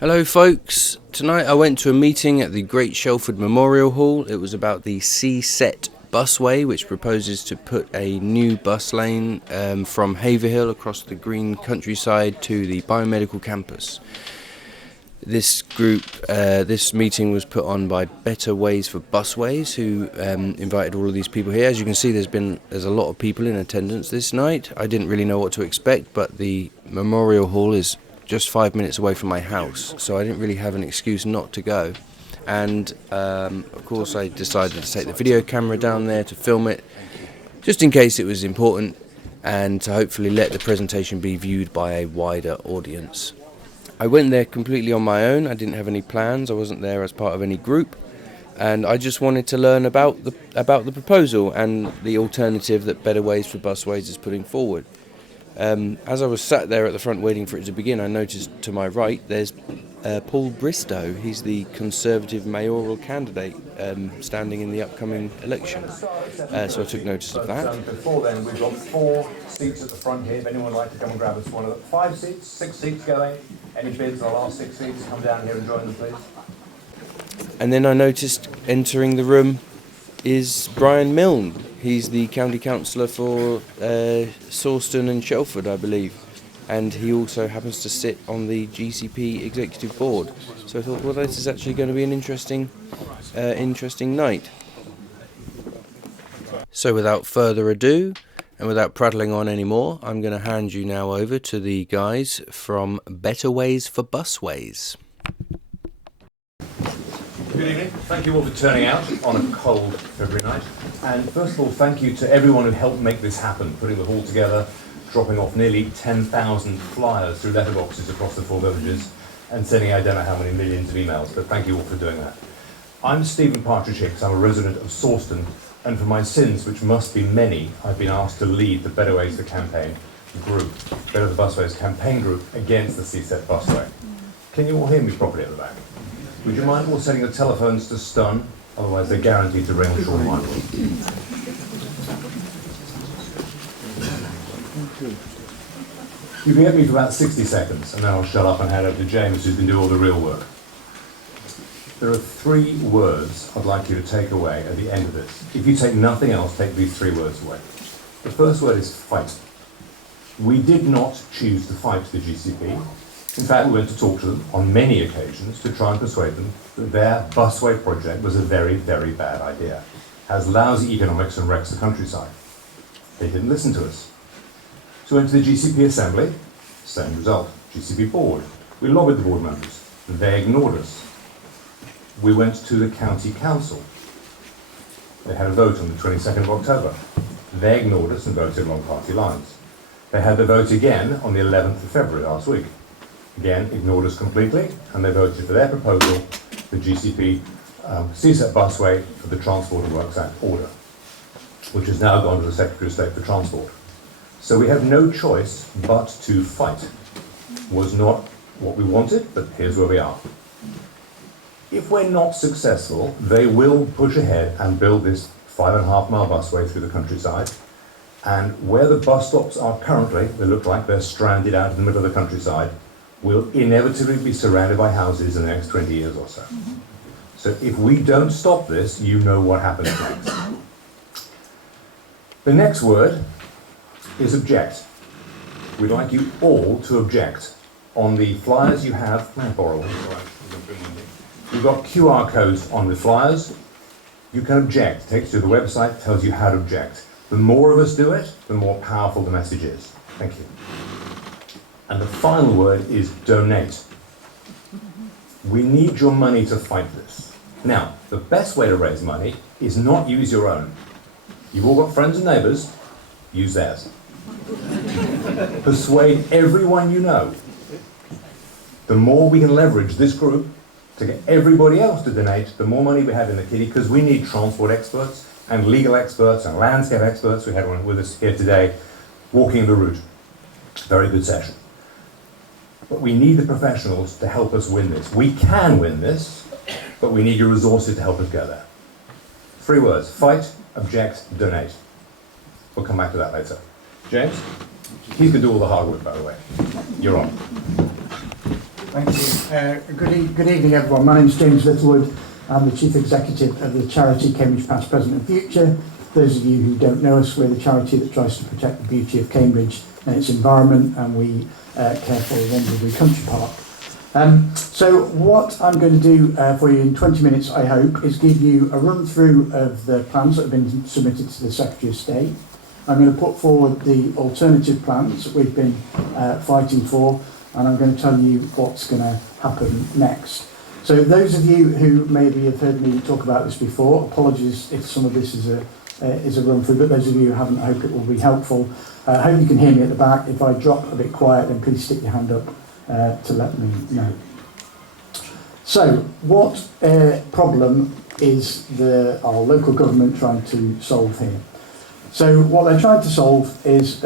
Hello folks, tonight I went to a meeting at the Great Shelford Memorial Hall. It was about the CSET Busway, which proposes to put a new bus lane from Haverhill across the green countryside to the biomedical campus. This meeting was put on by Better Ways for Busways, who invited all of these people here. As you can see, there's a lot of people in attendance this night. I didn't really know what to expect, but the Memorial Hall is just 5 minutes away from my house, so I didn't really have an excuse not to go. And of course I decided to take the video camera down there to film it, just in case it was important, and to hopefully let the presentation be viewed by a wider audience. I went there completely on my own. I didn't have any plans. I wasn't there as part of any group, and I just wanted to learn about the proposal and the alternative that Better Ways for Busways is putting forward. As I was sat there at the front waiting for it to begin, I noticed to my right there's Paul Bristow. He's the Conservative mayoral candidate standing in the upcoming election. So I took notice of that. Before then, we've got 4 seats at the front here. If anyone would like to come and grab us one of the 5 seats, 6 seats going. Any bids on the last 6 seats, come down here and join them, please. And then I noticed entering the room is Brian Milne. He's the county councillor for Sawston and Shelford, I believe, and he also happens to sit on the GCP executive board. So I thought, well, this is actually going to be an interesting night. So without further ado, and without prattling on anymore, I'm going to hand you now over to the guys from Better Ways for Busways. Good evening. Thank you all for turning out on a cold February night. And first of all, thank you to everyone who helped make this happen, putting the hall together, dropping off nearly 10,000 flyers through letterboxes across the 4 villages, and sending I don't know how many millions of emails, but thank you all for doing that. I'm Stephen Partridge Hicks. I'm a resident of Sawston, and for my sins, which must be many, I've been asked to lead the Better Ways for Campaign group, Better the Busways campaign group against the CSET busway. Can you all hear me properly at the back? Would you mind all setting the telephones to stun? Otherwise they're guaranteed to ring short while. You can get me for about 60 seconds and then I'll shut up and hand over to James, who's going to do all the real work. There are 3 words I'd like you to take away at the end of this. If you take nothing else, take these 3 words away. The first word is fight. We did not choose to fight the GCP. In fact, we went to talk to them on many occasions to try and persuade them that their busway project was a very, very bad idea. Has lousy economics and wrecks the countryside. They didn't listen to us. So we went to the GCP Assembly, same result. GCP board. We lobbied the board members. They ignored us. We went to the county council. They had a vote on the 22nd of October. They ignored us and voted along party lines. They had the vote again on the 11th of February last week. Again, ignored us completely, and they voted for their proposal, the GCP CSET busway for the Transport and Works Act order, which has now gone to the Secretary of State for Transport. So we have no choice but to fight. Was not what we wanted, but here's where we are. If we're not successful, they will push ahead and build this 5.5-mile busway through the countryside. And where the bus stops are currently, they look like they're stranded out in the middle of the countryside, will inevitably be surrounded by houses in the next 20 years or so. So if we don't stop this, you know what happens next. The next word is object. We'd like you all to object. On the flyers you have, may I borrow one? We've got QR codes on the flyers. You can object. It takes you to the website, tells you how to object. The more of us do it, the more powerful the message is. Thank you. And the final word is donate. We need your money to fight this. Now, the best way to raise money is not use your own. You've all got friends and neighbours, use theirs. Persuade everyone you know. The more we can leverage this group to get everybody else to donate, the more money we have in the kitty, because we need transport experts and legal experts and landscape experts. We had one with us here today, walking the route. Very good session. But we need the professionals to help us win this. We can win this, but we need your resources to help us get there. 3 words: fight, object, donate. We'll come back to that later. James? He's going to do all the hard work, by the way. You're on. Thank you. Good evening, everyone. My name is James Littlewood. I'm the Chief Executive of the charity Cambridge Past, Present and Future. Those of you who don't know us, we're the charity that tries to protect the beauty of Cambridge and its environment, and we care for Wonderwood Country Park. So what I'm going to do for you in 20 minutes, I hope, is give you a run through of the plans that have been submitted to the Secretary of State. I'm going to put forward the alternative plans that we've been fighting for, and I'm going to tell you what's going to happen next. So those of you who maybe have heard me talk about this before, apologies if some of this is a run through, but those of you who haven't, I hope it will be helpful. I hope you can hear me at the back. If I drop a bit quiet, then please stick your hand up to let me know. So what problem is our local government trying to solve here? So what they're trying to solve is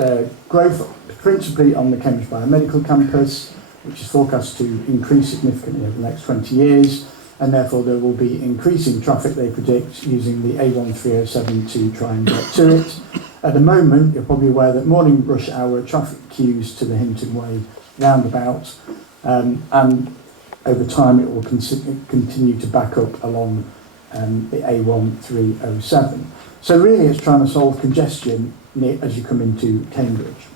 growth principally on the Cambridge Biomedical Campus, which is forecast to increase significantly over the next 20 years, and therefore there will be increasing traffic, they predict, using the A1307 to try and get to it. At the moment, you're probably aware that morning rush hour traffic queues to the Hinton Way roundabout, and over time it will continue to back up along the A1307. So really it's trying to solve congestion as you come into Cambridge.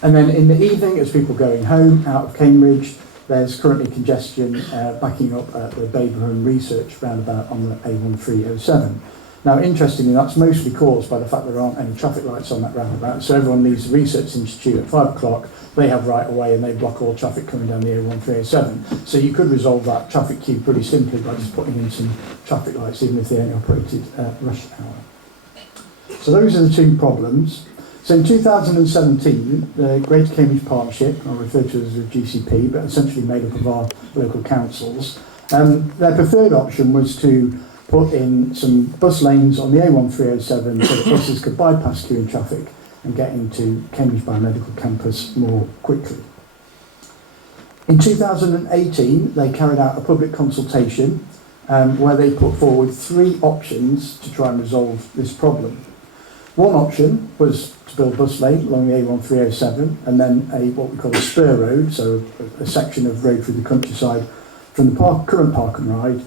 And then in the evening, as people going home out of Cambridge, there's currently congestion backing up at the Baberham Research roundabout on the A1307. Now, interestingly, that's mostly caused by the fact there aren't any traffic lights on that roundabout. So everyone leaves the Research Institute at 5 o'clock, they have right away and they block all traffic coming down the A1307. So you could resolve that traffic queue pretty simply by just putting in some traffic lights, even if they only operated at rush hour. So those are the two problems. So in 2017, the Greater Cambridge Partnership, I'll refer to it as a GCP, but essentially made up of our local councils, their preferred option was to put in some bus lanes on the A1307 so that buses could bypass queuing traffic and get into Cambridge Biomedical Campus more quickly. In 2018, they carried out a public consultation where they put forward 3 options to try and resolve this problem. One option was to build a bus lane along the A1307 and then what we call a spur road, so a section of road through the countryside from the current park and ride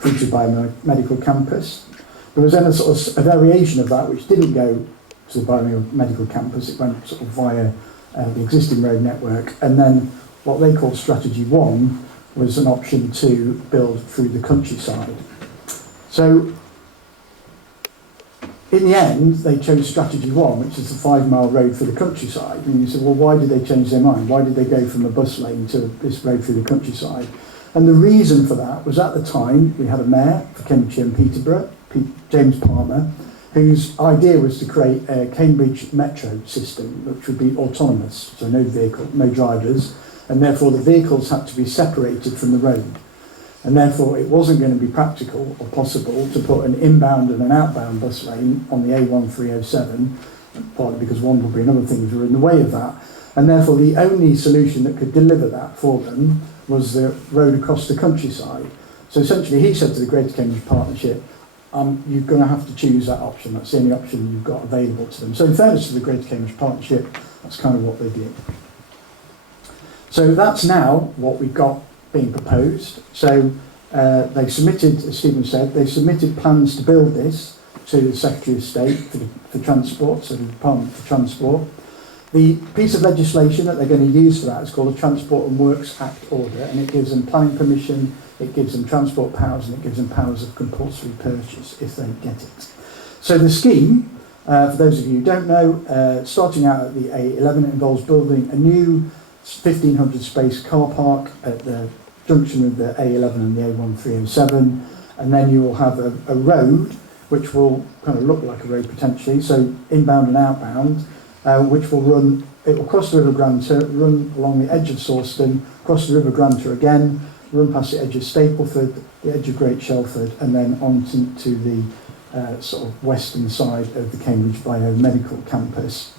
through to Biomedical Campus. There was then a sort of a variation of that which didn't go to the Biomedical Campus, it went sort of via the existing road network, and then what they called Strategy 1 was an option to build through the countryside. So in the end, they chose Strategy 1, which is the 5-mile road for the countryside. And you said, well, why did they change their mind? Why did they go from a bus lane to this road through the countryside? And the reason for that was at the time, we had a mayor for Cambridgeshire and Peterborough, James Palmer, whose idea was to create a Cambridge metro system, which would be autonomous, so no vehicle, no drivers, and therefore the vehicles had to be separated from the road. And therefore it wasn't going to be practical or possible to put an inbound and an outbound bus lane on the A1307, partly because Wonderwood and other things were in the way of that. And therefore the only solution that could deliver that for them was the road across the countryside. So essentially he said to the Greater Cambridge Partnership, you're going to have to choose that option. That's the only option you've got available to them. So in fairness to the Greater Cambridge Partnership, that's kind of what they did. So that's now what we've got being proposed. So they submitted, as Stephen said, they submitted plans to build this to the Secretary of State for Transport, so the Department for Transport. The piece of legislation that they're going to use for that is called the Transport and Works Act order, and it gives them planning permission, it gives them transport powers, and it gives them powers of compulsory purchase if they get it. So the scheme, for those of you who don't know, starting out at the A11, it involves building a new 1,500 space car park at the junction of the A11 and the A1307, and then you will have a road which will kind of look like a road potentially, so inbound and outbound, which will run, it will cross the River Granter, run along the edge of Sawston, cross the River Granter again, run past the edge of Stapleford, the edge of Great Shelford, and then on to the sort of western side of the Cambridge Biomedical Campus.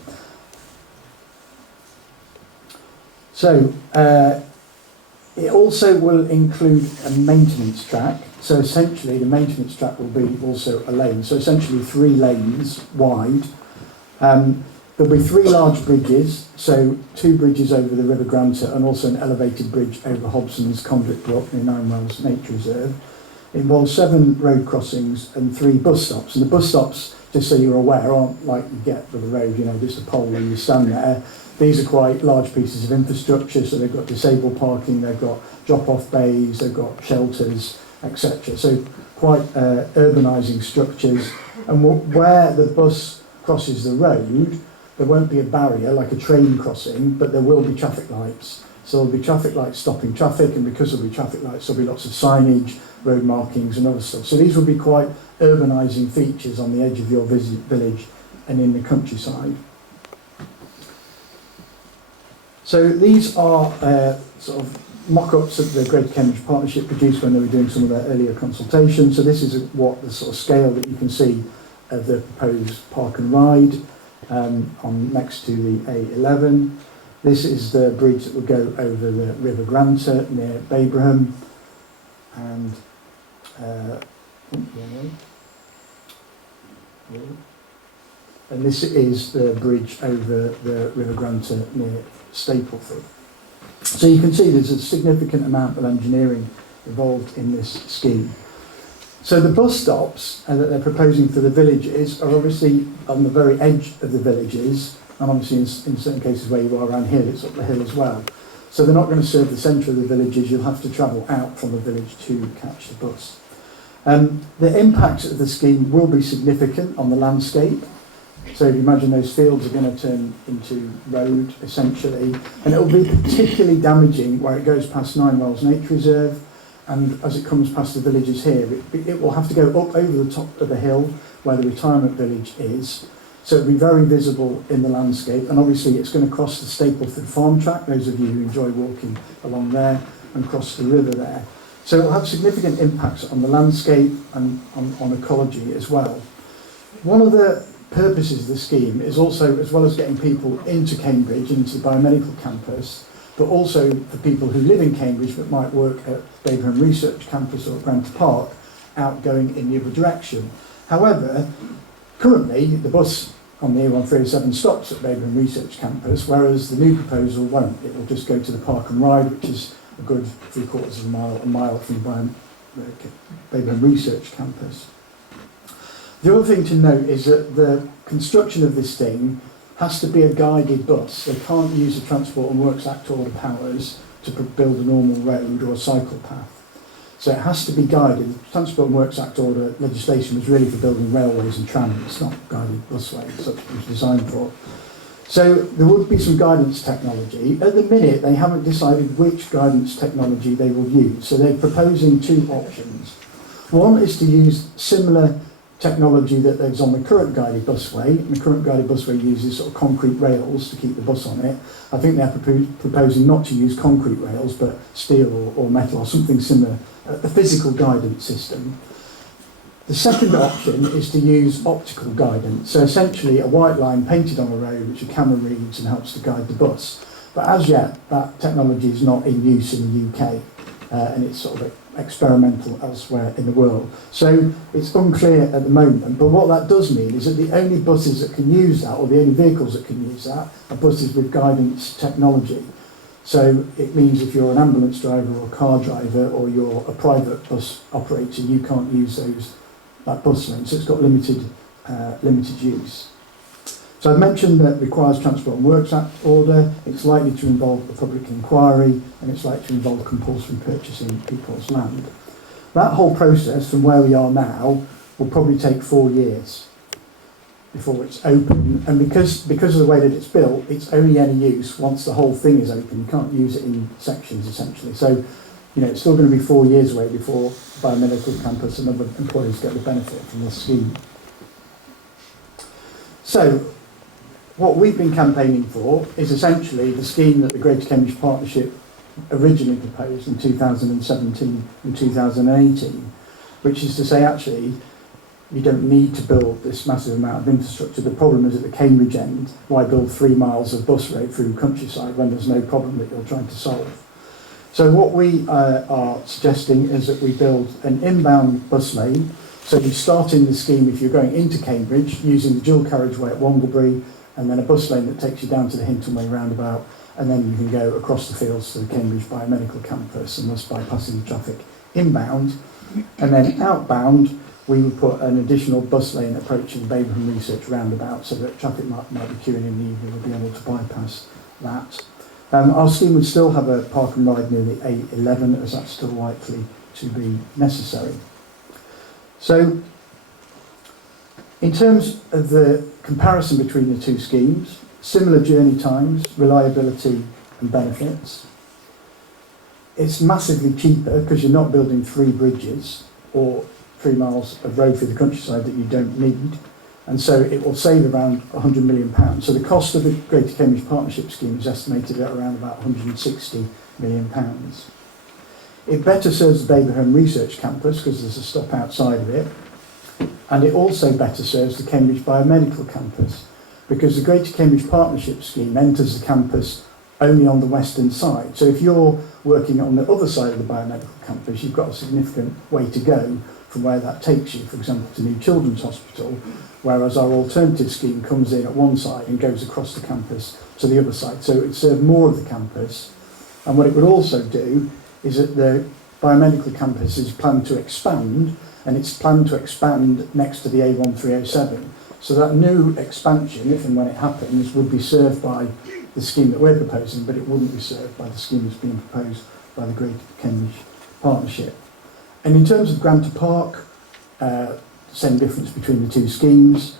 So it also will include a maintenance track. So essentially the maintenance track will be also a lane. So essentially 3 lanes wide. There'll be 3 large bridges, so 2 bridges over the River Granta and also an elevated bridge over Hobson's Conduit Brook near 9 Wells Nature Reserve. It involves 7 road crossings and 3 bus stops. And the bus stops, just so you're aware, aren't like you get with the road, you know, just a pole and you stand there. These are quite large pieces of infrastructure, so they've got disabled parking, they've got drop-off bays, they've got shelters, etc. So quite urbanising structures. And where the bus crosses the road, there won't be a barrier like a train crossing, but there will be traffic lights. So there'll be traffic lights stopping traffic, and because there'll be traffic lights, there'll be lots of signage, road markings and other stuff. So these will be quite urbanising features on the edge of your village and in the countryside. So these are sort of mock-ups that the Greater Cambridge Partnership produced when they were doing some of their earlier consultations. So this is what the sort of scale that you can see of the proposed park and ride on next to the A11. This is the bridge that will go over the River Granta near Babraham, and this is the bridge over the River Granta near Stapleford. So you can see there's a significant amount of engineering involved in this scheme. So the bus stops that they're proposing for the villages are obviously on the very edge of the villages, and obviously in certain cases where you are around here, it's up the hill as well. So they're not going to serve the centre of the villages, you'll have to travel out from the village to catch the bus. The impacts of the scheme will be significant on the landscape. So if you imagine those fields are going to turn into road, essentially, and it will be particularly damaging where it goes past 9 Wells Nature Reserve, and as it comes past the villages here, it will have to go up over the top of the hill where the retirement village is, so it'll be very visible in the landscape, and obviously it's going to cross the Stapleford farm track, those of you who enjoy walking along there, and cross the river there. So it'll have significant impacts on the landscape and on ecology as well. One of the purposes of the scheme is also, as well as getting people into Cambridge, into the biomedical campus, but also for people who live in Cambridge but might work at Babraham Research Campus or Granta Park, out going in the other direction. However, currently the bus on the A1307 stops at Babraham Research Campus, whereas the new proposal won't. It will just go to the park and ride, which is a good 3/4 of a mile from Babraham Research Campus. The other thing to note is that the construction of this thing has to be a guided bus. They can't use the Transport and Works Act order powers to build a normal road or a cycle path. So it has to be guided. The Transport and Works Act order legislation was really for building railways and trams. It's not guided busways, such as it was designed for. So there would be some guidance technology. At the minute, they haven't decided which guidance technology they will use. So they're proposing 2 options. One is to use similar technology that is on the current guided busway, and the current guided busway uses sort of concrete rails to keep the bus on it. I think they're proposing not to use concrete rails, but steel or metal or something similar, a physical guidance system. The second option is to use optical guidance, so essentially a white line painted on a road which a camera reads and helps to guide the bus. But as yet, that technology is not in use in the UK, and it's sort of experimental elsewhere in the world. So it's unclear at the moment, but what that does mean is that the only buses that can use that, or the only vehicles that can use that, are buses with guidance technology. So it means if you're an ambulance driver or a car driver, or you're a private bus operator, you can't use that bus lane, so it's got limited use. So I've mentioned that it requires Transport and Works Act order, it's likely to involve a public inquiry, and it's likely to involve compulsory purchasing people's land. That whole process, from where we are now, will probably take 4 years before it's open, and because of the way that it's built, it's only any use once the whole thing is open. You can't use it in sections, essentially. So, you know, it's still going to be 4 years away before biomedical campus and other employers get the benefit from this scheme. So, what we've been campaigning for is essentially the scheme that the Greater Cambridge Partnership originally proposed in 2017 and 2018, which is to say, actually, you don't need to build this massive amount of infrastructure. The problem is at the Cambridge end, why build 3 miles of bus road through countryside when there's no problem that you're trying to solve? So what we are suggesting is that we build an inbound bus lane. So you start in the scheme if you're going into Cambridge using the dual carriageway at Wanglebury, and then a bus lane that takes you down to the Hinton Way roundabout, and then you can go across the fields to the Cambridge Biomedical Campus, and thus bypassing the traffic inbound. And then outbound, we would put an additional bus lane approaching Baberham Research roundabout, so that traffic might be queuing in the evening, we'll be able to bypass that. Our scheme would still have a park and ride near the A11, as that's still likely to be necessary. So, in terms of the comparison between the two schemes, similar journey times, reliability and benefits. It's massively cheaper because you're not building 3 bridges or 3 miles of road through the countryside that you don't need, and so it will save around £100 million. So the cost of the Greater Cambridge Partnership Scheme is estimated at around about £160 million. It better serves the Baberham Research Campus because there's a stop outside of it, and it also better serves the Cambridge Biomedical Campus because the Greater Cambridge Partnership Scheme enters the campus only on the western side. So if you're working on the other side of the biomedical campus, you've got a significant way to go from where that takes you, for example, to New Children's Hospital, whereas our alternative scheme comes in at one side and goes across the campus to the other side. So it would serve more of the campus. And what it would also do is that the biomedical campus is planned to expand, and it's planned to expand next to the A1307. So that new expansion, if and when it happens, would be served by the scheme that we're proposing, but it wouldn't be served by the scheme that's being proposed by the Greater Cambridge Partnership. And in terms of Granta Park, same difference between the two schemes,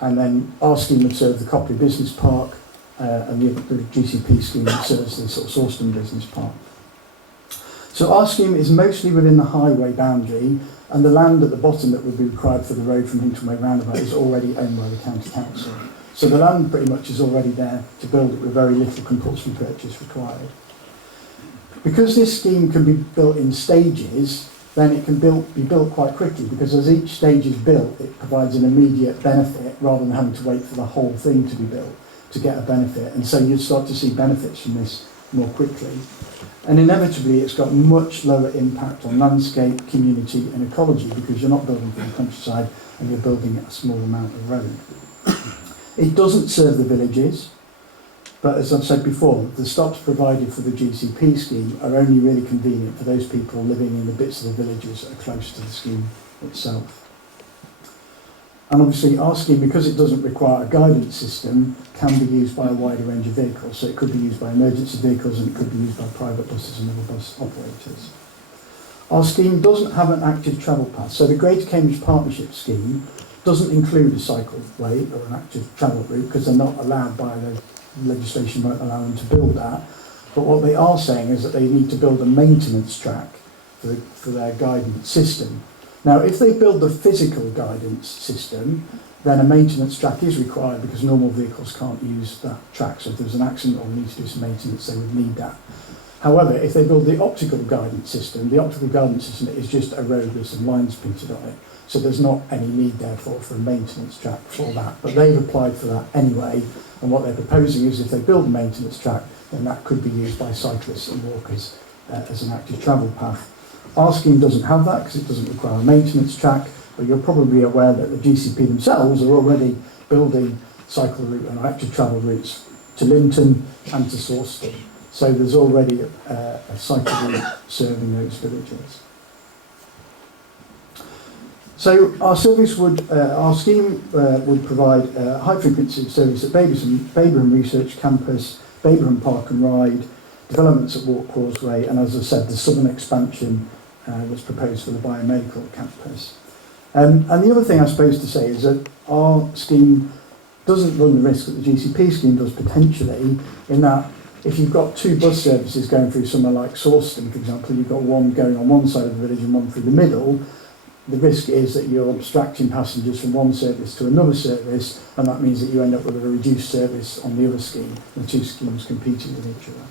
and then our scheme would serve the Copley Business Park, and the GCP scheme serves the sort of Sawston Business Park. So our scheme is mostly within the highway boundary, and the land at the bottom that would be required for the road from Hinton Way roundabout is already owned by the County Council. So the land pretty much is already there to build it with very little compulsory purchase required. Because this scheme can be built in stages, then it can be built quite quickly, because as each stage is built, it provides an immediate benefit rather than having to wait for the whole thing to be built to get a benefit. And so you'd start to see benefits from this more quickly. And inevitably, it's got much lower impact on landscape, community and ecology, because you're not building for the countryside and you're building a small amount of road. It doesn't serve the villages, but as I've said before, the stops provided for the GCP scheme are only really convenient for those people living in the bits of the villages that are close to the scheme itself. And obviously our scheme, because it doesn't require a guidance system, can be used by a wider range of vehicles. So it could be used by emergency vehicles, and it could be used by private buses and other bus operators. Our scheme doesn't have an active travel path. So the Greater Cambridge Partnership Scheme doesn't include a cycleway or an active travel route, because they're not allowed by the legislation, won't allow them to build that. But what they are saying is that they need to build a maintenance track for their guidance system. Now, if they build the physical guidance system, then a maintenance track is required, because normal vehicles can't use that track. So if there's an accident or need to do some maintenance, they would need that. However, if they build the optical guidance system is just a road with some lines painted on it. So there's not any need, therefore, for a maintenance track for that. But they've applied for that anyway, and what they're proposing is if they build a maintenance track, then that could be used by cyclists and walkers as an active travel path. Our scheme doesn't have that because it doesn't require a maintenance track, but you're probably aware that the GCP themselves are already building cycle route and active travel routes to Linton and to Sawston. So there's already a cycle route serving those villages. So our scheme would provide high frequency service at Baberham Research Campus, Baberham Park and Ride, developments at Walk Causeway, and as I said, the southern expansion that's proposed for the biomedical campus. And the other thing I suppose to say is that our scheme doesn't run the risk that the GCP scheme does potentially, in that if you've got 2 bus services going through somewhere like Sawston, for example, you've got one going on one side of the village and one through the middle, the risk is that you're abstracting passengers from one service to another service, and that means that you end up with a reduced service on the other scheme, the 2 schemes competing with each other.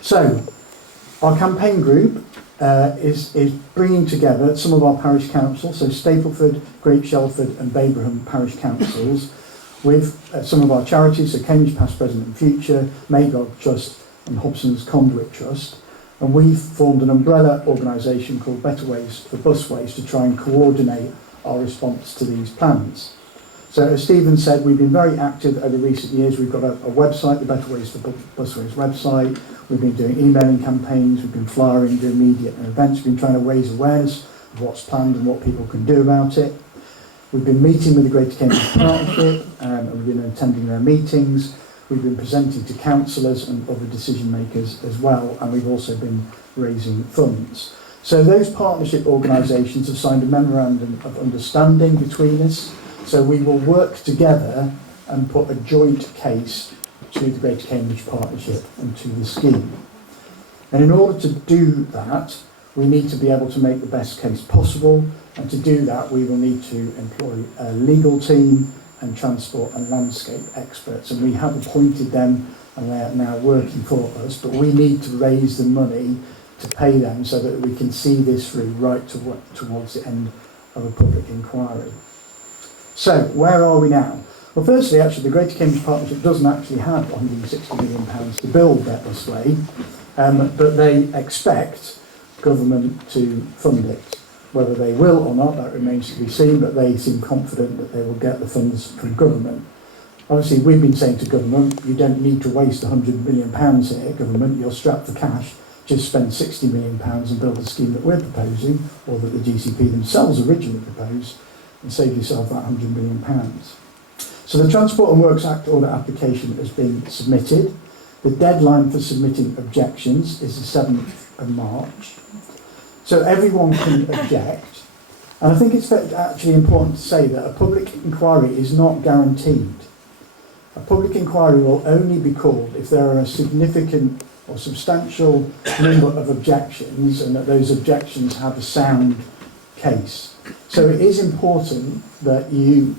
So, our campaign group is bringing together some of our parish councils, so Stapleford, Great Shelford and Baberham parish councils, with some of our charities, so Cambridge Past, Present and Future, Magog Trust and Hobson's Conduit Trust. And we've formed an umbrella organisation called Way For Busways to try and coordinate our response to these plans. So as Stephen said, we've been very active over recent years. We've got a website, the Better Ways for Busways website. We've been doing emailing campaigns, we've been flyering, doing media and events. We've been trying to raise awareness of what's planned and what people can do about it. We've been meeting with the Greater Cambridge Partnership and we've been attending their meetings. We've been presenting to councillors and other decision makers as well, and we've also been raising funds. So those partnership organisations have signed a memorandum of understanding between us. So we will work together and put a joint case to the Greater Cambridge Partnership and to the scheme. And in order to do that, we need to be able to make the best case possible, and to do that we will need to employ a legal team and transport and landscape experts, and we have appointed them and they are now working for us, but we need to raise the money to pay them so that we can see this through right towards the end of a public inquiry. So where are we now? Well, firstly, actually, the Greater Cambridge Partnership doesn't actually have £160 million to build that busway, but they expect government to fund it. Whether they will or not, that remains to be seen, but they seem confident that they will get the funds from government. Obviously, we've been saying to government, you don't need to waste £100 million here, government, you're strapped for cash, just spend £60 million and build the scheme that we're proposing, or that the GCP themselves originally proposed, and save yourself that £100 million. So the Transport and Works Act order application has been submitted. The deadline for submitting objections is the 7th of March. So everyone can object. And I think it's actually important to say that a public inquiry is not guaranteed. A public inquiry will only be called if there are a significant or substantial number of objections and that those objections have a sound case. So it is important that you,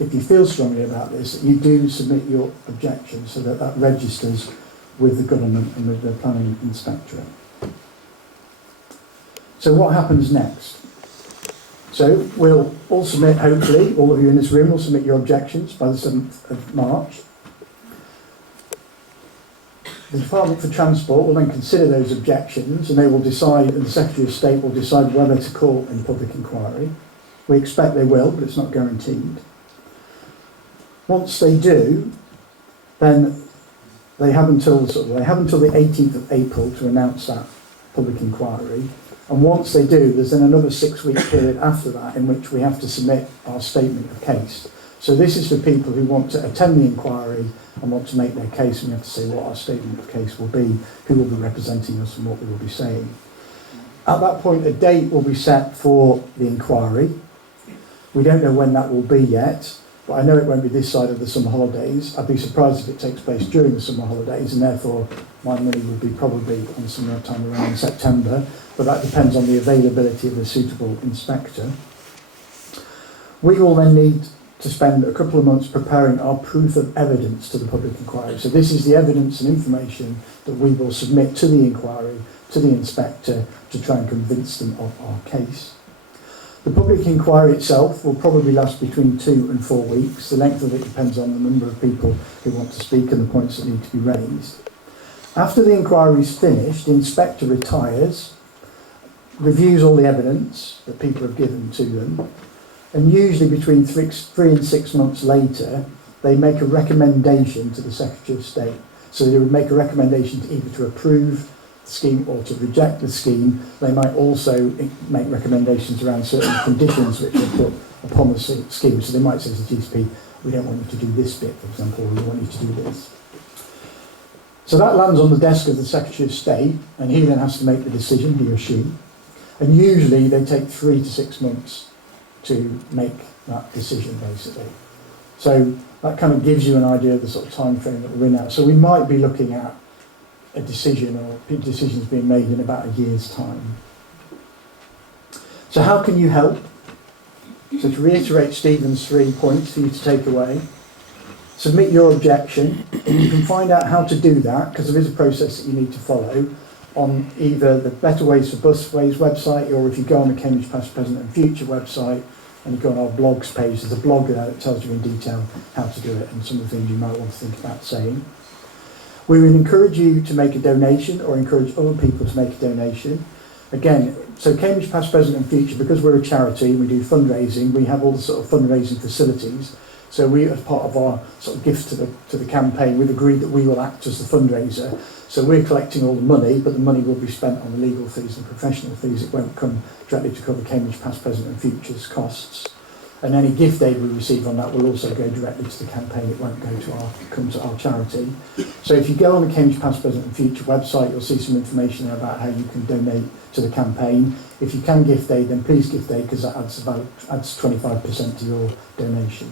if you feel strongly about this, that you do submit your objections so that that registers with the government and with the planning inspectorate. So what happens next? So we'll all submit, hopefully, all of you in this room will submit your objections by the 7th of March. The Department for Transport will then consider those objections and they will decide, and the Secretary of State will decide whether to call a public inquiry. We expect they will, but it's not guaranteed. Once they do, then they have until the 18th of April to announce that public inquiry. And once they do, there's then another 6-week period after that in which we have to submit our statement of case. So this is for people who want to attend the inquiry and want to make their case, and we have to say what our statement of case will be, who will be representing us and what we will be saying. At that point, a date will be set for the inquiry. We don't know when that will be yet, but I know it won't be this side of the summer holidays. I'd be surprised if it takes place during the summer holidays, and therefore my money would be probably on some time around September, but that depends on the availability of a suitable inspector. We will then need to spend a couple of months preparing our proof of evidence to the public inquiry. So this is the evidence and information that we will submit to the inquiry, to the inspector, to try and convince them of our case. The public inquiry itself will probably last between 2 and 4 weeks. The length of it depends on the number of people who want to speak and the points that need to be raised. After the inquiry is finished, the inspector retires, reviews all the evidence that people have given to them, and usually between 3 and 6 months later, they make a recommendation to the Secretary of State. So they would make a recommendation to either to approve the scheme or to reject the scheme. They might also make recommendations around certain conditions which are put upon the scheme. So they might say to the GCP, we don't want you to do this bit, for example, or we want you to do this. So that lands on the desk of the Secretary of State, and he then has to make the decision, he or she. And usually they take 3 to 6 months to make that decision, basically. So that kind of gives you an idea of the sort of time frame that we're in at. So we might be looking at a decision or decisions being made in about a year's time. So how can you help? So to reiterate Stephen's 3 points for you to take away, submit your objection, and you can find out how to do that, because there is a process that you need to follow, on either the Better Ways for Busways website, or if you go on the Cambridge Past, Present and Future website and you go on our blogs page, there's a blog there that tells you in detail how to do it and some of the things you might want to think about saying. We would encourage you to make a donation or encourage other people to make a donation. Again, so Cambridge Past, Present and Future, because we're a charity and we do fundraising, we have all the sort of fundraising facilities. So we, as part of our sort of gift to the campaign, we've agreed that we will act as the fundraiser. So we're collecting all the money, but the money will be spent on the legal fees and professional fees. It won't come directly to cover Cambridge past, present and future's costs. And any gift aid we receive on that will also go directly to the campaign. It won't come to our charity. So if you go on the Cambridge Past, Present and Future website, you'll see some information about how you can donate to the campaign. If you can gift aid, then please gift aid, because that adds 25% to your donation.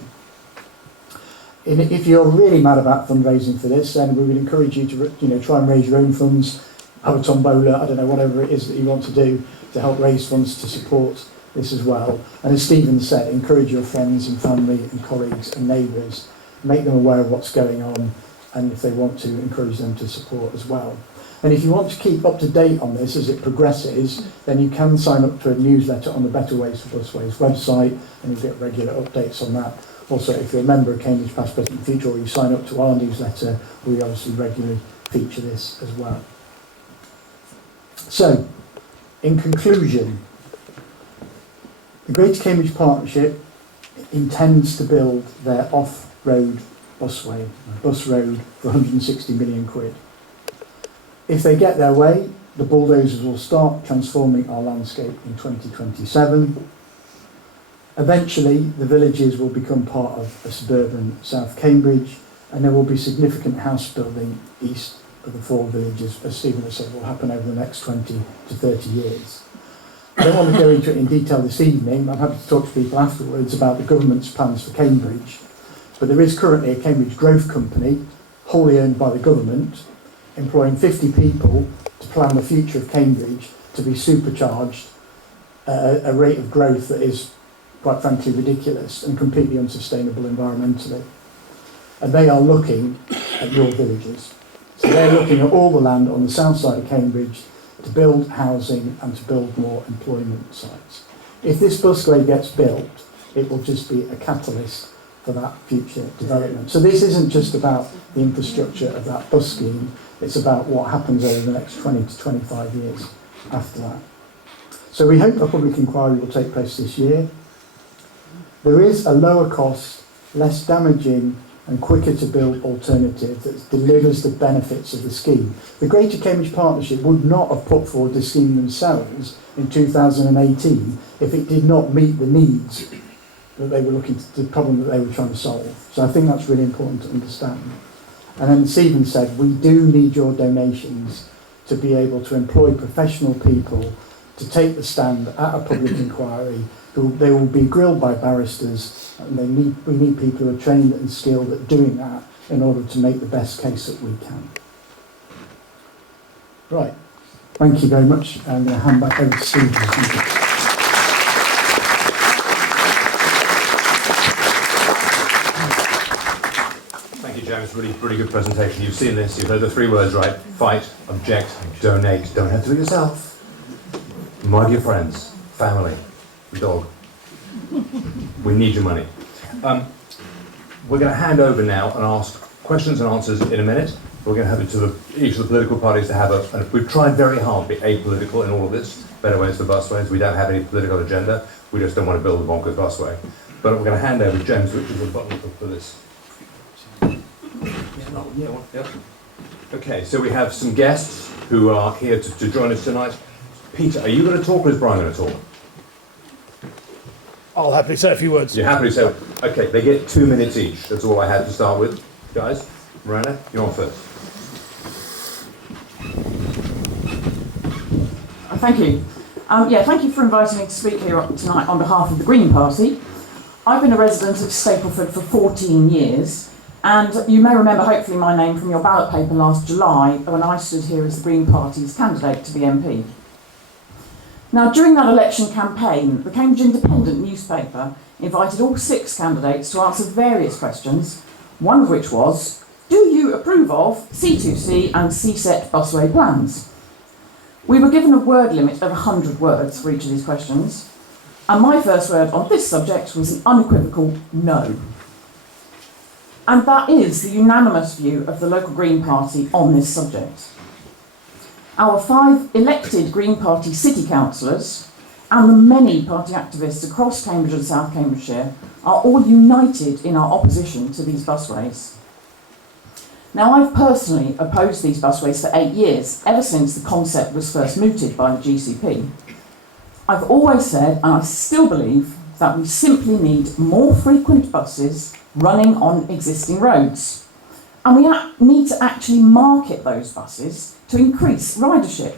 If you're really mad about fundraising for this, then we would encourage you to try and raise your own funds, have a tombola, I don't know, whatever it is that you want to do to help raise funds to support this as well. And as Stephen said, encourage your friends and family and colleagues and neighbours, make them aware of what's going on, and if they want to, encourage them to support as well. And if you want to keep up to date on this as it progresses, then you can sign up to a newsletter on the Better Ways for Busways website, and you'll get regular updates on that. Also, if you're a member of Cambridge Past, Present and Future, or you sign up to our newsletter, we obviously regularly feature this as well. So, in conclusion, the Greater Cambridge Partnership intends to build their off-road busway, bus road, for 160 million quid. If they get their way, the bulldozers will start transforming our landscape in 2027. Eventually, the villages will become part of a suburban South Cambridge, and there will be significant house building east of the four villages, as Stephen has said, will happen over the next 20 to 30 years. I don't want to go into it in detail this evening. I'm happy to talk to people afterwards about the government's plans for Cambridge, but there is currently a Cambridge Growth Company, wholly owned by the government, employing 50 people to plan the future of Cambridge to be supercharged at a rate of growth that is, quite frankly, ridiculous and completely unsustainable environmentally. And they are looking at your villages. So they're looking at all the land on the south side of Cambridge to build housing and to build more employment sites. If this busway gets built, it will just be a catalyst for that future development. So this isn't just about the infrastructure of that bus scheme, it's about what happens over the next 20 to 25 years after that. So we hope a public inquiry will take place this year. There is a lower cost, less damaging and quicker to build alternative that delivers the benefits of the scheme. The Greater Cambridge Partnership would not have put forward the scheme themselves in 2018 if it did not meet the needs that they were looking to, the problem that they were trying to solve. So I think that's really important to understand. And then Stephen said, we do need your donations to be able to employ professional people to take the stand at a public inquiry. They will be grilled by barristers, and we need people who are trained and skilled at doing that in order to make the best case that we can. Right, thank you very much. I'm going to hand back over to Stephen. Thank you. Thank you, James. Really good presentation. You've seen this. You've heard the three words, right? Fight, object, donate. Don't have to do it yourself. Mind your friends, family, the dog. We need your money. We're going to hand over now and ask questions and answers in a minute. We're going to have it to each of the political parties to have and we've tried very hard to be apolitical in all of this. Better Ways for Busways. We don't have any political agenda. We just don't want to build a bonkers busway. But we're going to hand over to James, which is the button for this. Yeah. Okay, so we have some guests who are here to join us tonight. Peter, are you going to talk or is Brian going to talk? I'll happily say a few words. You're happy to say, okay, they get 2 minutes each. That's all I had to start with. Guys, Miranda, you're on first. Thank you. Thank you for inviting me to speak here tonight on behalf of the Green Party. I've been a resident of Stapleford for 14 years, and you may remember hopefully my name from your ballot paper last July when I stood here as the Green Party's candidate to be MP. Now, during that election campaign, the Cambridge Independent newspaper invited all 6 candidates to answer various questions, one of which was, do you approve of C2C and CSET busway plans? We were given a word limit of 100 words for each of these questions, and my first word on this subject was an unequivocal no. And that is the unanimous view of the local Green Party on this subject. Our 5 elected Green Party city councillors and the many party activists across Cambridge and South Cambridgeshire are all united in our opposition to these busways. Now, I've personally opposed these busways for 8 years, ever since the concept was first mooted by the GCP. I've always said, and I still believe, that we simply need more frequent buses running on existing roads. And we need to actually market those buses to increase ridership.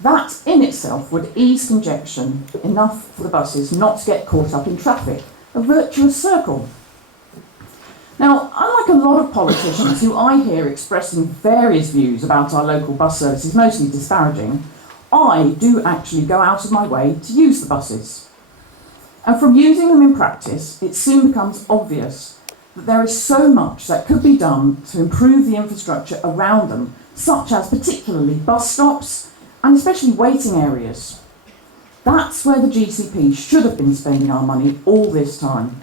That in itself would ease congestion enough for the buses not to get caught up in traffic, a virtuous circle. Now, unlike a lot of politicians who I hear expressing various views about our local bus services, mostly disparaging, I do actually go out of my way to use the buses. And from using them in practice, it soon becomes obvious that there is so much that could be done to improve the infrastructure around them, such as particularly bus stops and especially waiting areas. That's where the GCP should have been spending our money all this time.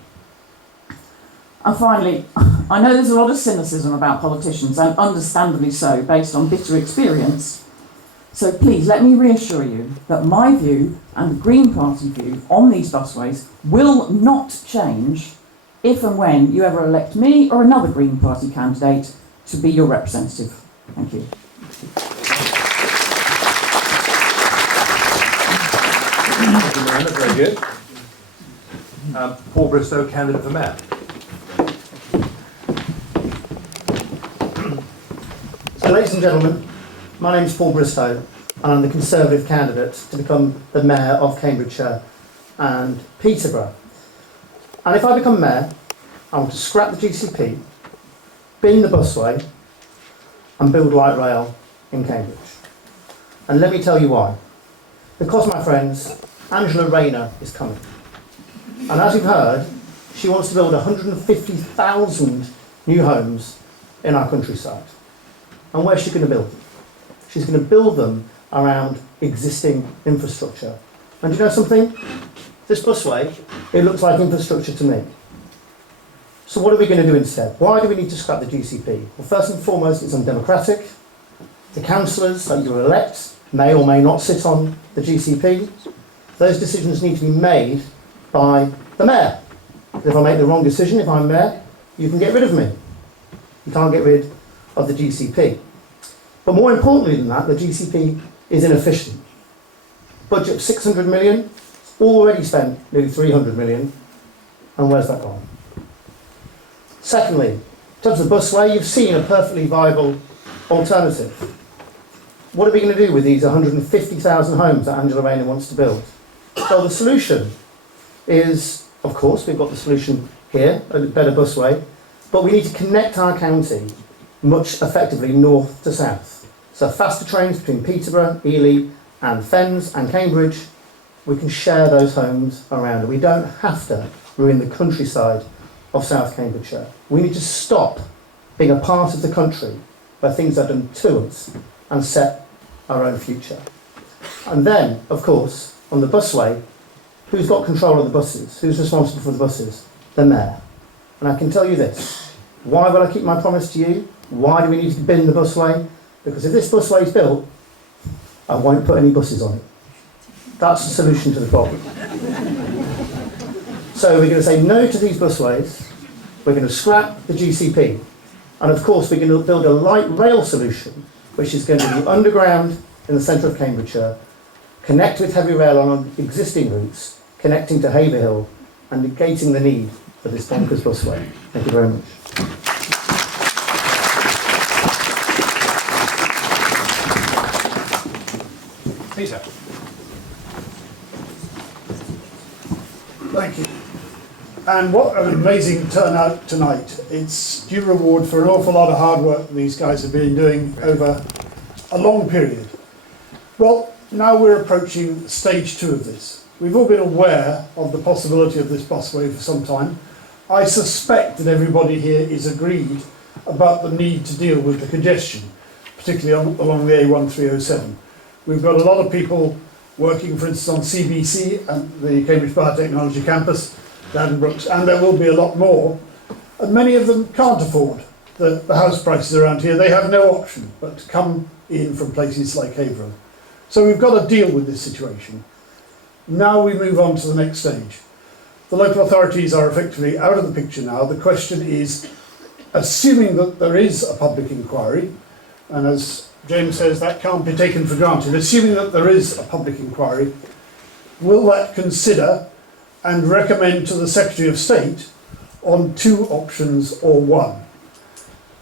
And finally, I know there's a lot of cynicism about politicians, and understandably so, based on bitter experience. So please let me reassure you that my view and the Green Party view on these busways will not change if and when you ever elect me or another Green Party candidate to be your representative. Thank you. Thank you, Miranda. Very good. Paul Bristow, candidate for mayor. So, ladies and gentlemen, my name is Paul Bristow, and I'm the Conservative candidate to become the Mayor of Cambridgeshire and Peterborough. And if I become Mayor, I want to scrap the GCP, bin the busway, and build light rail in Cambridge. And let me tell you why. Because, my friends, Angela Rayner is coming. And as you've heard, she wants to build 150,000 new homes in our countryside. And where's she going to build them? She's going to build them around existing infrastructure. And do you know something? This busway, it looks like infrastructure to me. So what are we going to do instead? Why do we need to scrap the GCP? Well, first and foremost, it's undemocratic. The councillors that you elect may or may not sit on the GCP. Those decisions need to be made by the mayor. If I make the wrong decision, if I'm mayor, you can get rid of me. You can't get rid of the GCP. But more importantly than that, the GCP is inefficient. Budget of 600 million, already spent nearly 300 million, and where's that gone? Secondly, in terms of busway, you've seen a perfectly viable alternative. What are we going to do with these 150,000 homes that Angela Rayner wants to build? So the solution is, of course, we've got the solution here, a better busway, but we need to connect our county much effectively north to south. So faster trains between Peterborough, Ely and Fens and Cambridge, we can share those homes around. We don't have to ruin the countryside of South Cambridgeshire. We need to stop being a part of the country where things are done to us and set our own future. And then, of course, on the busway, who's got control of the buses? Who's responsible for the buses? The mayor. And I can tell you this, why will I keep my promise to you? Why do we need to bin the busway? Because if this busway is built, I won't put any buses on it. That's the solution to the problem. So we're going to say no to these busways, we're going to scrap the GCP, and of course we're going to build a light rail solution, which is going to be underground in the centre of Cambridgeshire, connect with heavy rail on existing routes, connecting to Haverhill, and negating the need for this bonkers busway. Thank you very much. Peter. Thank you. And what an amazing turnout tonight. It's due reward for an awful lot of hard work these guys have been doing over a long period. Well, now we're approaching stage 2 of this. We've all been aware of the possibility of this busway for some time. I suspect that everybody here is agreed about the need to deal with the congestion, particularly along the A1307. We've got a lot of people working, for instance, on CBC and the Cambridge Biotechnology Campus, Brooks, and there will be a lot more. And many of them can't afford the house prices around here. They have no option but to come in from places like Haverhill. So we've got to deal with this situation. Now we move on to the next stage. The local authorities are effectively out of the picture now. The question is, assuming that there is a public inquiry, and as James says, that can't be taken for granted, assuming that there is a public inquiry, will that consider and recommend to the Secretary of State on 2 options or 1?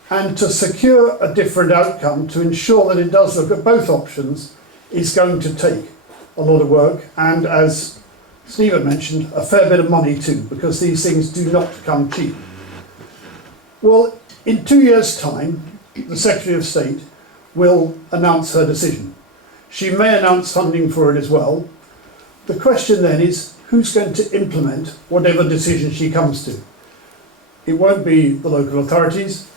And to secure a different outcome, to ensure that it does look at both options, is going to take a lot of work, and as Stephen mentioned, a fair bit of money too, because these things do not come cheap. Well, in 2 years' time, the Secretary of State will announce her decision. She may announce funding for it as well. The question then is, who's going to implement whatever decision she comes to? It won't be the local authorities.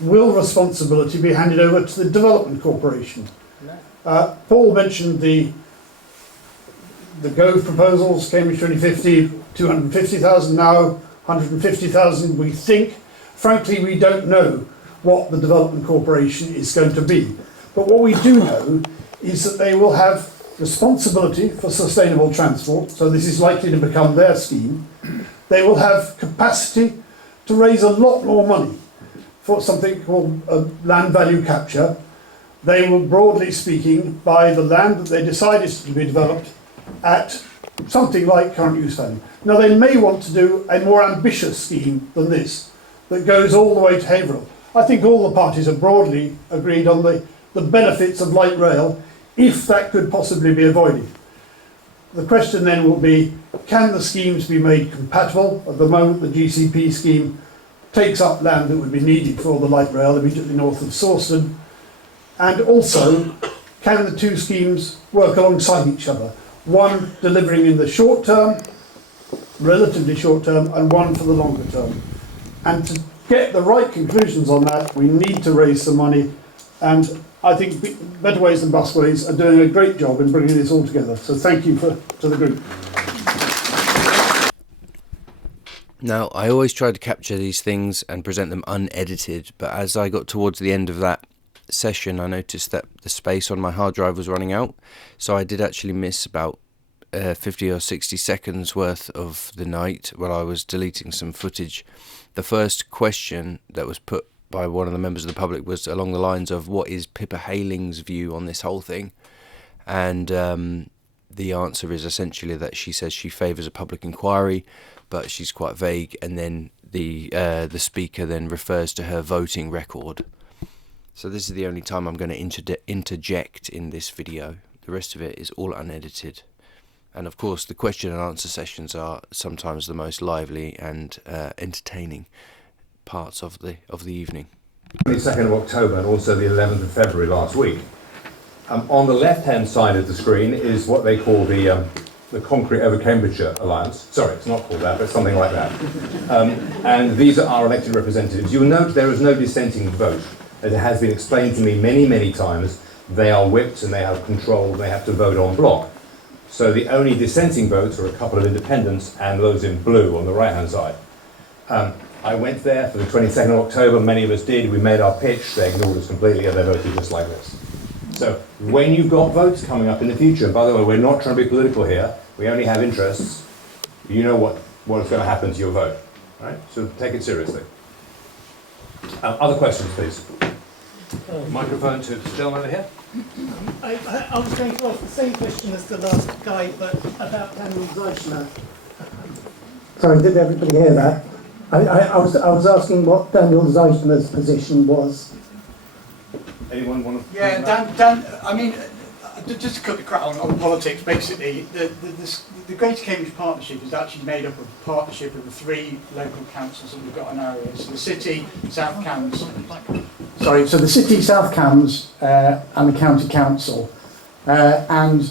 Will responsibility be handed over to the Development Corporation? Paul mentioned the Gove proposals, Cambridge 2050, 250,000 now, 150,000 we think. Frankly, we don't know what the Development Corporation is going to be. But what we do know is that they will have responsibility for sustainable transport, so this is likely to become their scheme. They will have capacity to raise a lot more money for something called land value capture. They will, broadly speaking, buy the land that they decide is to be developed at something like current use value. Now, they may want to do a more ambitious scheme than this, that goes all the way to Haverhill. I think all the parties have broadly agreed on the benefits of light rail, if that could possibly be avoided. The question then will be, can the schemes be made compatible? At the moment, the GCP scheme takes up land that would be needed for the light rail immediately north of Sawston. And also, can the 2 schemes work alongside each other? One delivering in the short term, relatively short term, and one for the longer term. And to get the right conclusions on that, we need to raise some money, and I think Better Ways than Busways are doing a great job in bringing this all together. So thank you to the group. Now, I always try to capture these things and present them unedited, but as I got towards the end of that session, I noticed that the space on my hard drive was running out, so I did actually miss about 50 or 60 seconds worth of the night while I was deleting some footage. The first question that was put by one of the members of the public was along the lines of, what is Pippa Haling's view on this whole thing? And the answer is essentially that she says she favours a public inquiry, but she's quite vague, and then the speaker then refers to her voting record. So this is the only time I'm going to interject in this video. The rest of it is all unedited. And of course, the question and answer sessions are sometimes the most lively and entertaining parts of the evening. 22nd of October and also the 11th of February last week. On the left-hand side of the screen is what they call the Concrete Over Cambridgeshire Alliance. Sorry, it's not called that, but something like that. And these are our elected representatives. You'll note there is no dissenting vote. As it has been explained to me many, many times, they are whipped and they have control, they have to vote en bloc. So the only dissenting votes are a couple of independents and those in blue on the right-hand side. I went there for the 22nd of October, many of us did, we made our pitch, they ignored us completely and they voted just like this. So when you've got votes coming up in the future, and by the way, we're not trying to be political here, we only have interests, you know what is going to happen to your vote, right? So take it seriously. Other questions, please. Microphone to the gentleman over here. I was going to ask the same question as the last guy, but about Daniel Zeichner. Sorry, did everybody hear that? I was asking what Daniel Zeichner's position was. Anyone want to? Yeah, Dan. I mean, just to cut the crap on politics, basically, the Greater Cambridge Partnership is actually made up of a partnership of the 3 local councils that we've got in our area. So the City, South Cambs. Sorry, so the City, South Cambs and the County Council, and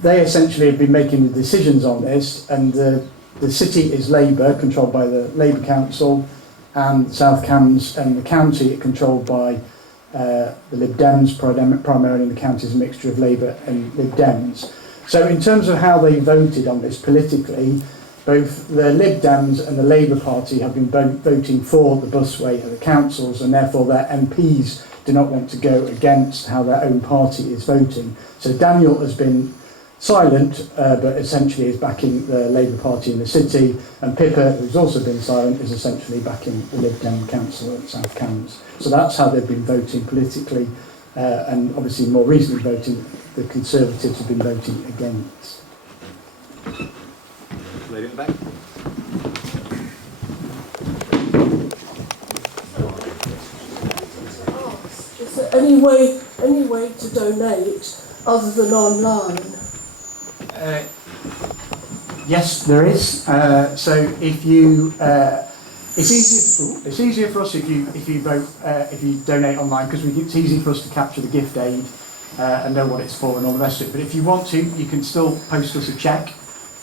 they essentially have been making the decisions on this, and the City is Labour, controlled by the Labour Council, and South Cambs and the county are controlled by the Lib Dems, primarily, in the county is a mixture of Labour and Lib Dems. So in terms of how they voted on this politically, both the Lib Dems and the Labour Party have been voting for the Busway at the councils, and therefore their MPs do not want to go against how their own party is voting. So Daniel has been silent, but essentially is backing the Labour Party in the city, and Pippa, who's also been silent, is essentially backing the Lib Dem councillor at South Cambs. So that's how they've been voting politically, and obviously more recently voting, the Conservatives have been voting against. Lady in the back. Is there any way to donate other than online? Yes, there is. So if you, it's easier for us if you vote if you donate online, because it's easy for us to capture the gift aid and know what it's for and all the rest of it. But if you want to, you can still post us a cheque.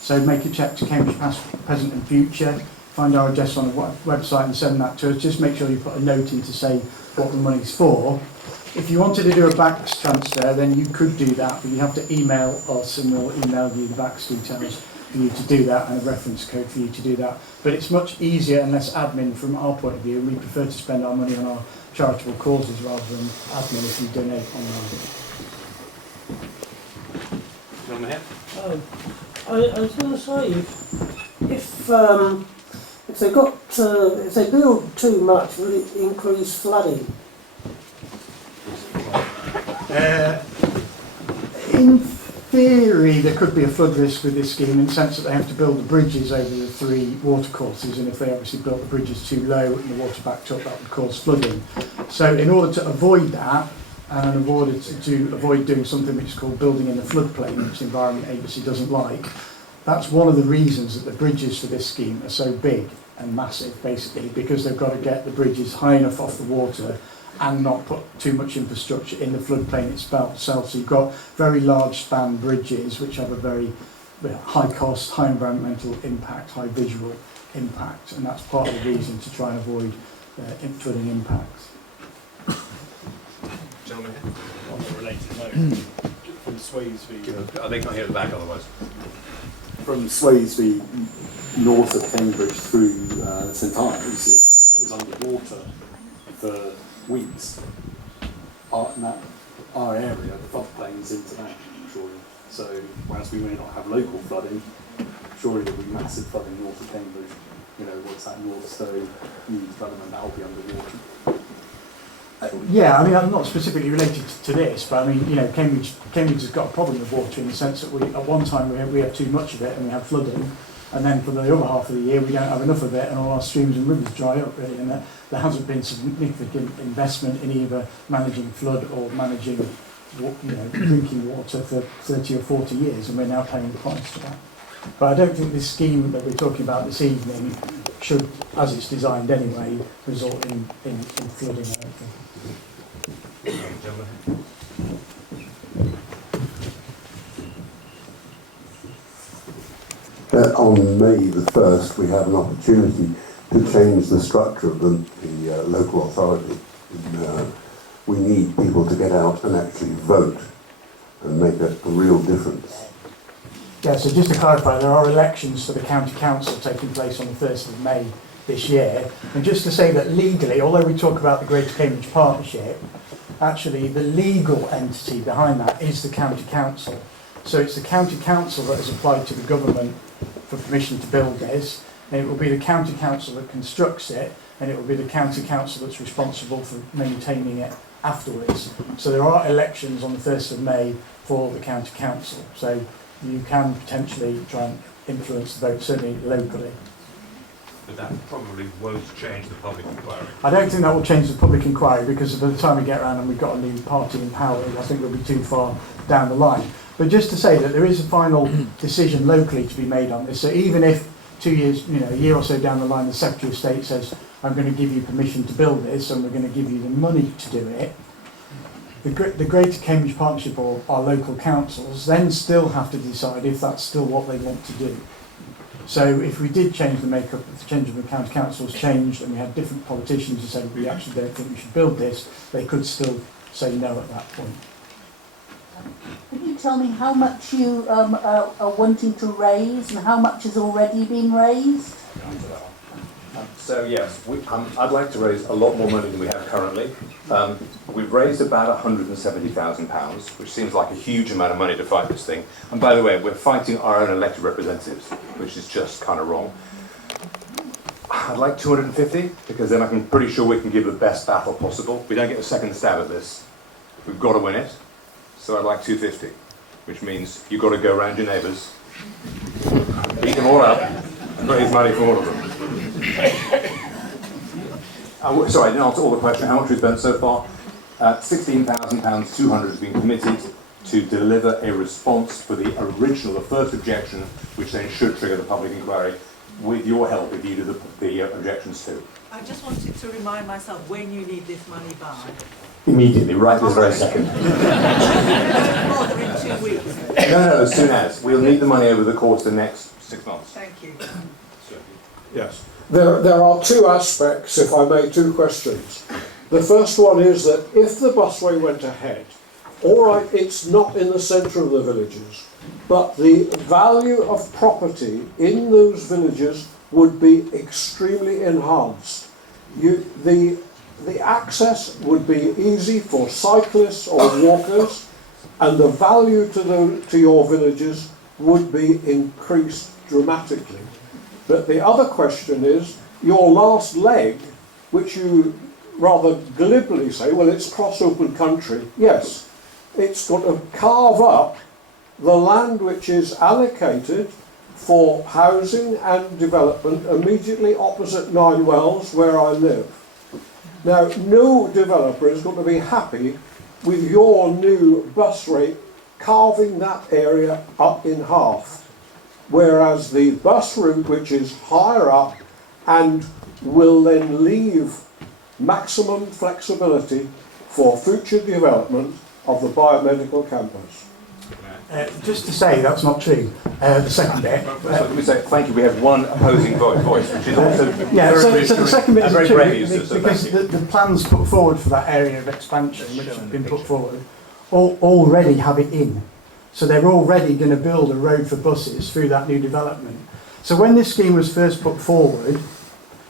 So make a cheque to Cambridge Past, Present and Future. Find our address on the website and send that to us. Just make sure you put a note in to say what the money's for. If you wanted to do a BACS transfer, then you could do that, but you have to email us and we'll email you the BACS details for you to do that and a reference code for you to do that. But it's much easier and less admin from our point of view, and we prefer to spend our money on our charitable causes rather than admin if you donate online. I was going to say, if they build too much, will it increase flooding? In theory, there could be a flood risk with this scheme in the sense that they have to build the bridges over the 3 watercourses, and if they obviously built the bridges too low and the water backed up, that would cause flooding. So in order to avoid that, and in order to avoid doing something which is called building in the floodplain, which the Environment Agency doesn't like, that's one of the reasons that the bridges for this scheme are so big and massive, basically, because they've got to get the bridges high enough off the water and not put too much infrastructure in the floodplain itself. So you've got very large span bridges which have a very high cost, high environmental impact, high visual impact, and that's part of the reason to try and avoid flooding impacts. Gentlemen On a related note, from Swaysby, here. They can't hear the back otherwise. from Swaysby north of Cambridge through St Ives, it was underwater for weeks. Our area, the floodplain is into that, surely. So, whereas we may not have local flooding, surely there will be massive flooding north of Cambridge. You know, what's that North Stowe new development, that will be underwater. Yeah, I mean, I'm not specifically related to this, but I mean, you know, Cambridge has got a problem with water in the sense that at one time we have too much of it and we have flooding, and then for the other half of the year we don't have enough of it and all our streams and rivers dry up really, and there hasn't been significant investment in either managing flood or managing, drinking water for 30 or 40 years, and we're now paying the price for that. But I don't think this scheme that we're talking about this evening should, as it's designed anyway, result in flooding, I don't think. On May the 1st, we have an opportunity to change the structure of the local authority. We need people to get out and actually vote and make a real difference. Yeah, so just to clarify, there are elections for the county council taking place on the 1st of May this year. And just to say that legally, although we talk about the Greater Cambridge Partnership, actually the legal entity behind that is the county council. So it's the county council that has applied to the government for permission to build this, and it will be the county council that constructs it, and it will be the county council that's responsible for maintaining it afterwards. So there are elections on the 1st of May for the county council. So you can potentially try and influence the vote, certainly locally. But that probably won't change the public inquiry. I don't think that will change the public inquiry, because by the time we get around and we've got a new party in power, I think we'll be too far down the line. But just to say that there is a final decision locally to be made on this. So even if 2 years, a year or so down the line, the Secretary of State says, I'm going to give you permission to build this and we're going to give you the money to do it, the Greater Cambridge Partnership or our local councils then still have to decide if that's still what they want to do. So if we did change the makeup, if the change of the county councils changed and we had different politicians who said we actually don't think we should build this, they could still say no at that point. Could you tell me how much you are wanting to raise and how much has already been raised? So yes, I'd like to raise a lot more money than we have currently. We've raised about £170,000, which seems like a huge amount of money to fight this thing. And by the way, we're fighting our own elected representatives, which is just kind of wrong. I'd like 250, because then I'm pretty sure we can give the best battle possible. We don't get a second stab at this. We've got to win it. So I'd like 250, which means you've got to go around your neighbours, beat them all up, and raise money for all of them. Sorry, I didn't answer all the question. How much we've spent so far? £16,000, 200 has been committed to deliver a response for the original, the first objection, which then should trigger the public inquiry, with your help if you do the objections too. I just wanted to remind myself when you need this money by. Immediately, right this very second. Rather in 2 weeks. No, as soon as. We'll need the money over the course of the next 6 months. Thank you. Yes. There are two aspects, if I may, two questions. The first one is that if the busway went ahead, all right, it's not in the centre of the villages, but the value of property in those villages would be extremely enhanced. The access would be easy for cyclists or walkers, and the value to your villages would be increased dramatically. But the other question is, your last leg, which you rather glibly say, well, it's cross open country. Yes, it's got to carve up the land which is allocated for housing and development immediately opposite Nine Wells, where I live. Now, no developer is going to be happy with your new bus rate carving that area up in half, whereas the bus route, which is higher up and will then leave maximum flexibility for future development of the biomedical campus. Just to say, that's not true. The second bit. Let me say thank you. We have one opposing voice, which is also so the second bit is very true, brave, because the plans put forward for that area of expansion, which have been put forward, already have it in. So they're already going to build a road for buses through that new development. So when this scheme was first put forward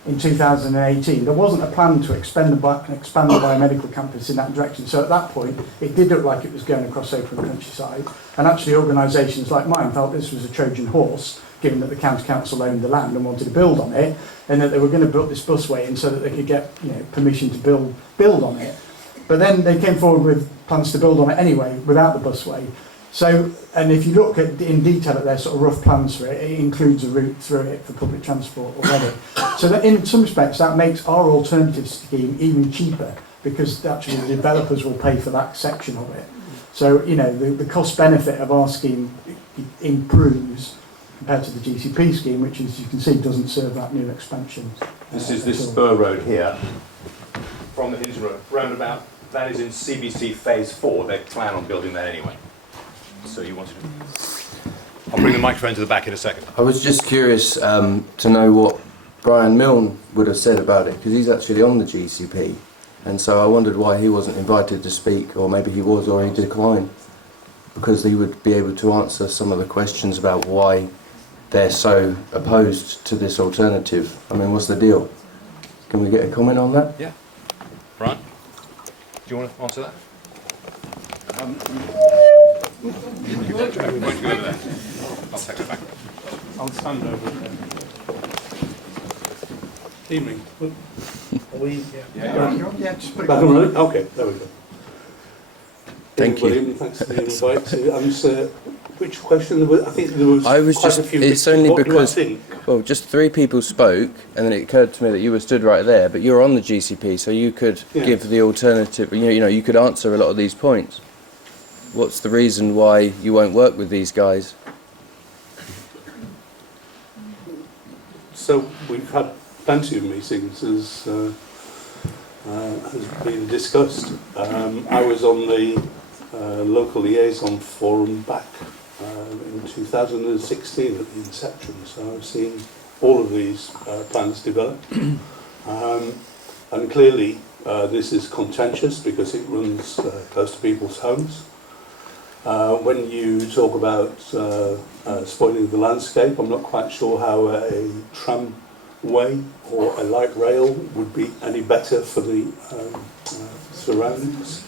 in 2018, there wasn't a plan to expand the biomedical campus in that direction. So at that point, it did look like it was going across open countryside. And actually, organisations like mine felt this was a Trojan horse, given that the county council owned the land and wanted to build on it, and that they were going to build this busway in so that they could get permission to build on it. But then they came forward with plans to build on it anyway, without the busway. So, and if you look in detail at their sort of rough plans for it, it includes a route through it for public transport already. So that in some respects that makes our alternative scheme even cheaper, because actually the developers will pay for that section of it. So, the cost benefit of our scheme improves compared to the GCP scheme, which, as you can see, doesn't serve that new expansion. This is this spur road here, from the Hinton Road roundabout. That is in CBC Phase 4. They plan on building that anyway. So you wanted to... I'll bring the microphone to the back in a second. I was just curious to know what Brian Milne would have said about it, because he's actually on the GCP, and so I wondered why he wasn't invited to speak, or maybe he was or he declined, because he would be able to answer some of the questions about why they're so opposed to this alternative. I mean, what's the deal? Can we get a comment on that? Yeah. Brian, do you want to answer that? You won't go over there. I'll take it back. I'll stand over there. Evening. Are we? Yeah, just put it Back on. on running? Okay, there we go. Thank you. William, thanks for the invite to answer. Which question? I think there was quite a few. It's only What do I because, think? well, just 3 people spoke, and then it occurred to me that you were stood right there, but you're on the GCP, so you could give the alternative, you could answer a lot of these points. What's the reason why you won't work with these guys? So we've had plenty of meetings, as has been discussed. I was on the local liaison forum back in 2016 at the inception, so I've seen all of these plans develop. And clearly this is contentious because it runs close to people's homes. When you talk about spoiling the landscape, I'm not quite sure how a tram way or a light rail would be any better for the surroundings.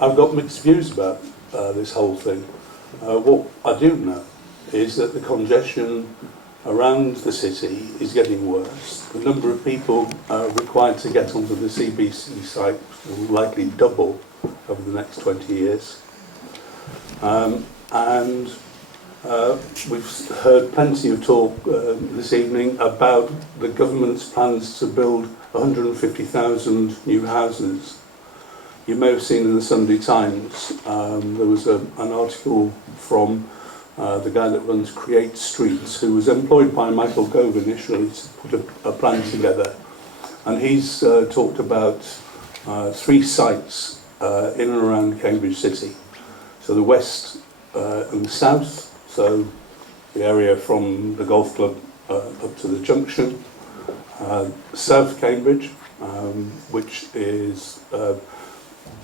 I've got mixed views about this whole thing. What I do know is that the congestion around the city is getting worse. The number of people required to get onto the CBC site will likely double over the next 20 years. We've heard plenty of talk this evening about the government's plans to build 150,000 new houses. You may have seen in the Sunday Times, there was an article from the guy that runs Create Streets, who was employed by Michael Gove initially to put a plan together. And he's talked about 3 sites in and around Cambridge City. So the west and the south, so the area from the golf club up to the junction. South Cambridge, which is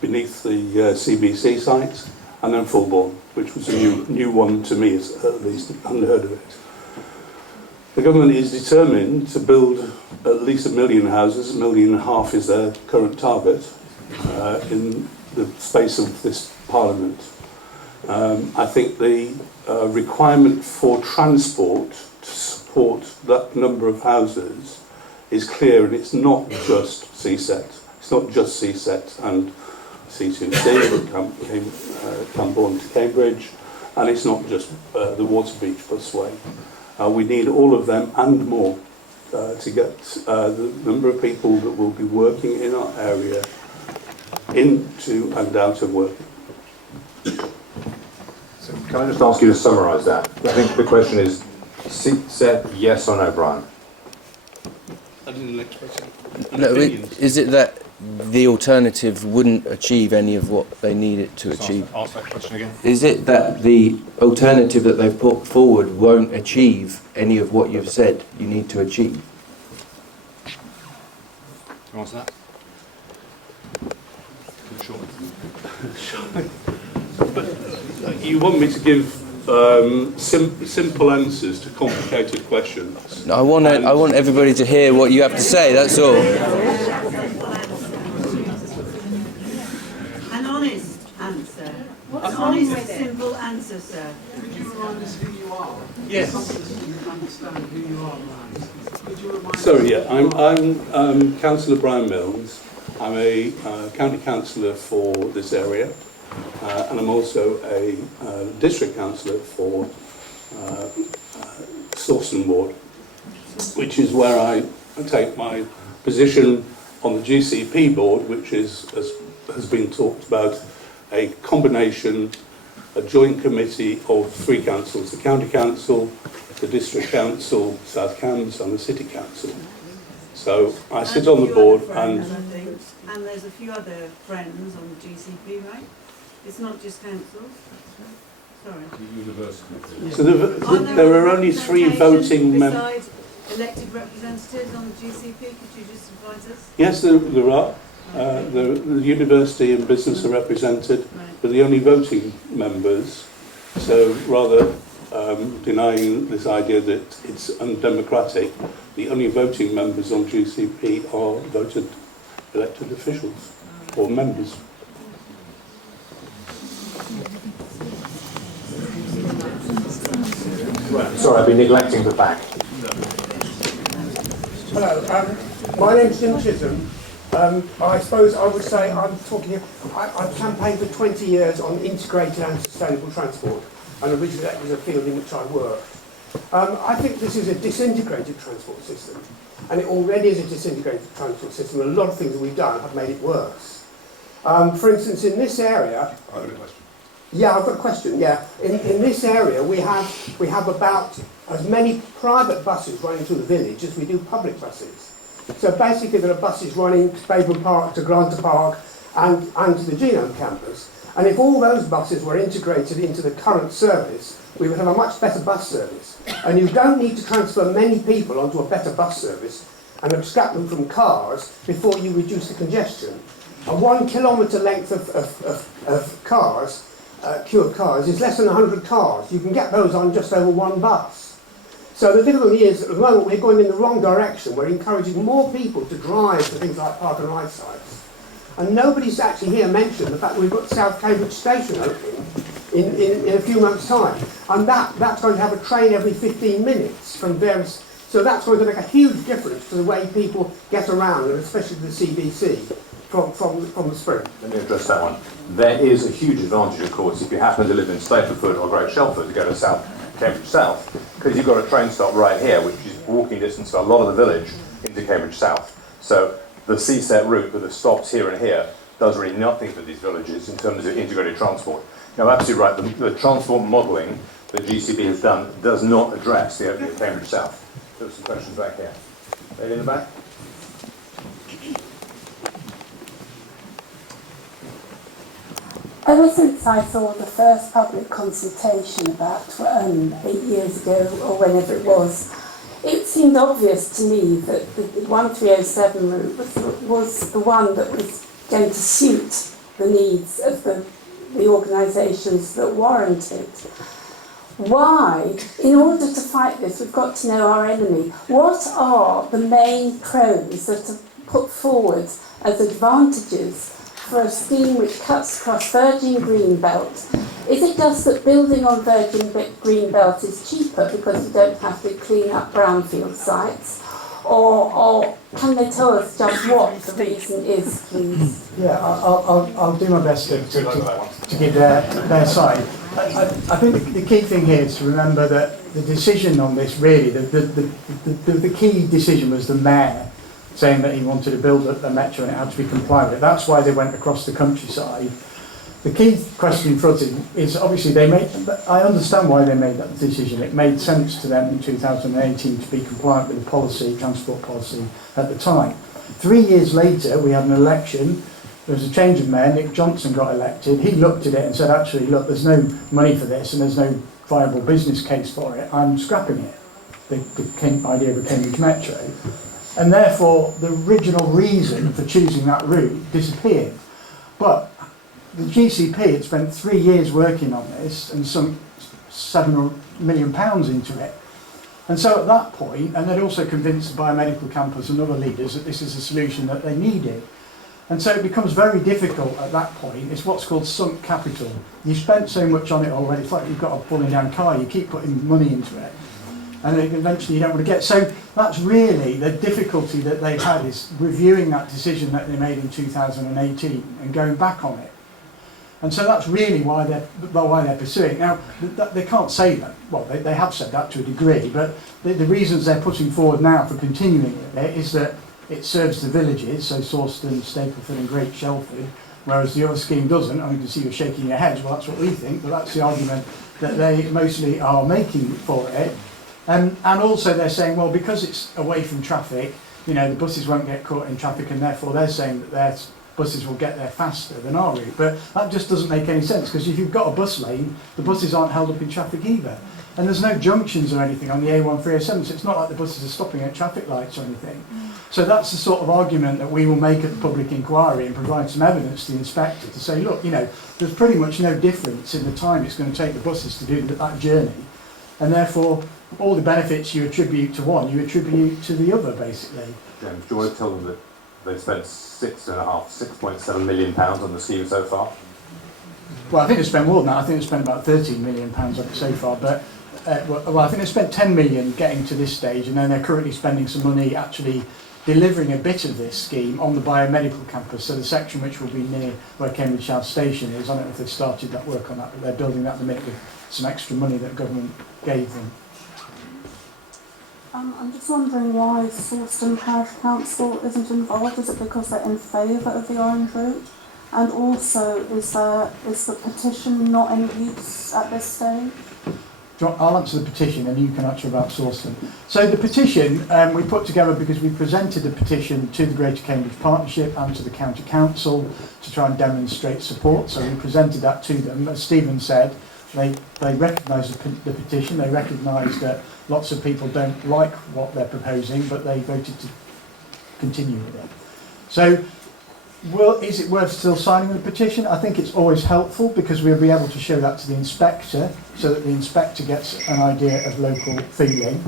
beneath the CBC site, and then Fulbourn, which was a new one to me, at least. I hadn't heard of it. The government is determined to build at least 1 million houses. 1.5 million is their current target in the space of this Parliament. I think the requirement for transport to support that number of houses is clear, and it's not just CSET. It's not just CSET and C2C, Camborne to Cambridge, and it's not just the Waterbeach Busway. We need all of them and more to get the number of people that will be working in our area into and out of work. So can I just ask you to summarise that? I think the question is, CSET, yes or no, Brian? I didn't express it. No, is it that the alternative wouldn't achieve any of what they need it to achieve? Ask that question again. Is it that the alternative that they've put forward won't achieve any of what you've said you need to achieve? Can you answer that? Sure. You want me to give simple answers to complicated questions? No, I want everybody to hear what you have to say, that's all. An honest answer. An honest, simple answer, sir. Could you remind us who you are? Yes. Understand who you are, Brian. Could you remind Sorry, yeah, I'm Councillor Brian Milne. I'm a county councillor for this area, and I'm also a district councillor for Sawston Ward, which is where I take my position on the GCP board, which is, as has been talked about, a combination, a joint committee of 3 councils: the county council, the district council, South Cambs, and the city council. So I sit on the board, and there's a few other friends on the GCP, right? It's not just councils. Sorry. The university. so there are only 3 voting members. Besides elected representatives on the GCP, could you just advise us? Yes, there are. The university and business are represented, but the only voting members. So rather denying this idea that it's undemocratic, the only voting members on GCP are voted elected officials or members. Right. Sorry, I've been neglecting the back. Hello, my name's Jim Chisholm. I suppose I would say I've campaigned for 20 years on integrated and sustainable transport, and originally that was a field in which I worked. I think this is a disintegrated transport system, and it already is a disintegrated transport system, and a lot of things that we've done have made it worse. For instance, in this area... I've got a question. Yeah, I've got a question, yeah. In this area, we have about as many private buses running through the village as we do public buses. So basically there are buses running to Baben Park, to Granta Park, and to the Genome campus. And if all those buses were integrated into the current service, we would have a much better bus service. And you don't need to transfer many people onto a better bus service and abstract them from cars before you reduce the congestion. A 1 kilometre length of cars, queue of cars, is less than 100 cars. You can get those on just over 1 bus. So the difficulty is, at the moment, we're going in the wrong direction. We're encouraging more people to drive to things like park and ride sites. And nobody's actually here mentioned the fact we've got South Cambridge Station opening in a few months' time. And that's going to have a train every 15 minutes from various... So that's going to make a huge difference to the way people get around, and especially the CBC, from the spring. Let me address that one. There is a huge advantage, of course, if you happen to live in Stapleford or Great Shelford to go to Cambridge South, because you've got a train stop right here, which is walking distance for a lot of the village into Cambridge South. So the CSET route with the stops here and here does really nothing for these villages in terms of integrated transport. Now, absolutely right, the transport modelling that GCB has done does not address the opening of Cambridge South. There are some questions back here. Lady in the back? Ever since I saw the first public consultation about 8 years ago, or whenever it was, it seemed obvious to me that the 1307 route was the one that was going to suit the needs of the organisations that warranted. Why? In order to fight this, we've got to know our enemy. What are the main pros that are put forward as advantages for a scheme which cuts across virgin greenbelt? Is it just that building on virgin greenbelt is cheaper because you don't have to clean up brownfield sites? Or can they tell us just what the reason is, please? Yeah, I'll do my best to give their side. I think the key thing here is to remember that the decision on this, really, the key decision was the mayor saying that he wanted to build a metro and it had to be compliant with it. That's why they went across the countryside. The key question in front is obviously I understand why they made that decision. It made sense to them in 2018 to be compliant with the policy, transport policy at the time. 3 years later, we had an election. There was a change of mayor. Nick Johnson got elected. He looked at it and said, actually, look, there's no money for this and there's no viable business case for it. I'm scrapping it, the idea of a Cambridge Metro. And therefore, the original reason for choosing that route disappeared. But the GCP had spent 3 years working on this and sunk £7 million into it. And so at that point, and they'd also convinced the biomedical campus and other leaders that this is a solution that they needed. And so it becomes very difficult at that point. It's what's called sunk capital. You spent so much on it already, it's like you've got a falling down car, you keep putting money into it. And then eventually you don't want to get. So that's really the difficulty that they've had, is reviewing that decision that they made in 2018 and going back on it. And so that's really why they're pursuing. Now, they can't say that. Well, they have said that to a degree, but the reasons they're putting forward now for continuing with it is that it serves the villages, so Sawston, Stapleford and Great Shelford, whereas the other scheme doesn't. I can see you're shaking your heads. Well, that's what we think, but that's the argument that they mostly are making for it. And also they're saying, well, because it's away from traffic, the buses won't get caught in traffic, and therefore they're saying that their buses will get there faster than our route. But that just doesn't make any sense, because if you've got a bus lane, the buses aren't held up in traffic either. And there's no junctions or anything on the A1307, so it's not like the buses are stopping at traffic lights or anything. So that's the sort of argument that we will make at the public inquiry and provide some evidence to the inspector to say, look, there's pretty much no difference in the time it's going to take the buses to do that journey. And therefore, all the benefits you attribute to one, you attribute to the other, basically. James, do you want to tell them that they've spent £6.7 million on the scheme so far? Well, I think they spent more than that. I think they spent about £13 million on it so far. But I think they spent £10 million getting to this stage, and then they're currently spending some money actually delivering a bit of this scheme on the biomedical campus, so the section which will be near where Cambridge South Station is. I don't know if they've started that work on that, but they're building that at the minute with some extra money that government gave them. I'm just wondering why Sawston Parish Council isn't involved. Is it because they're in favour of the orange route? And also, is the petition not in use at this stage? I'll answer the petition and you can answer about Sawston. So the petition we put together because we presented a petition to the Greater Cambridge Partnership and to the County Council to try and demonstrate support. So we presented that to them. As Stephen said, they recognise the petition, they recognise that lots of people don't like what they're proposing, but they voted to continue with it. So Well, is it worth still signing the petition? I think it's always helpful because we'll be able to show that to the inspector so that the inspector gets an idea of local feeling.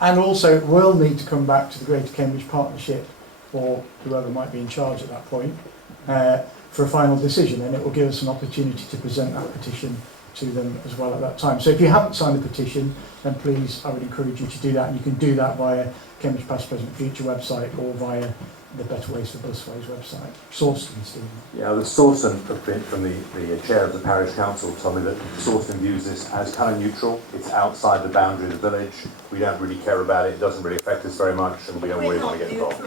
And also it will need to come back to the Greater Cambridge Partnership or whoever might be in charge at that point for a final decision, and it will give us an opportunity to present that petition to them as well at that time. So if you haven't signed the petition, then please, I would encourage you to do that, and you can do that via Cambridge Past, Present, Future website or via the Better Ways for Busways website. Sawston, Stephen. Yeah, the Sawston from the chair of the parish council told me that Sawston views this as kind of neutral. It's outside the boundary of the village. We don't really care about it. It doesn't really affect us very much, and we don't really want to get involved.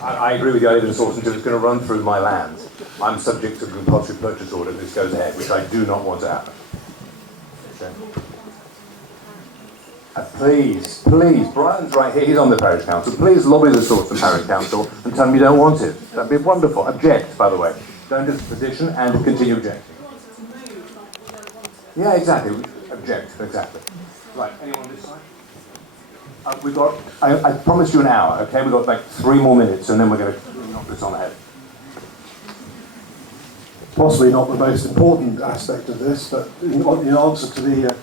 I agree with you. I live in Sawston because it's going to run through my land. I'm subject to a compulsory purchase order if this goes ahead, which I do not want to happen. Okay. Please, Brian's right here, he's on the parish council, please lobby the Sawston Parish Council and tell them you don't want it. That'd be wonderful. Object, by the way. Don't just petition and continue objecting. Yeah, exactly. Object, exactly. Right, anyone this side? We've got, I promised you an hour, okay? We've got like 3 more minutes and then we're going to knock this on the head. Possibly not the most important aspect of this, but in answer to the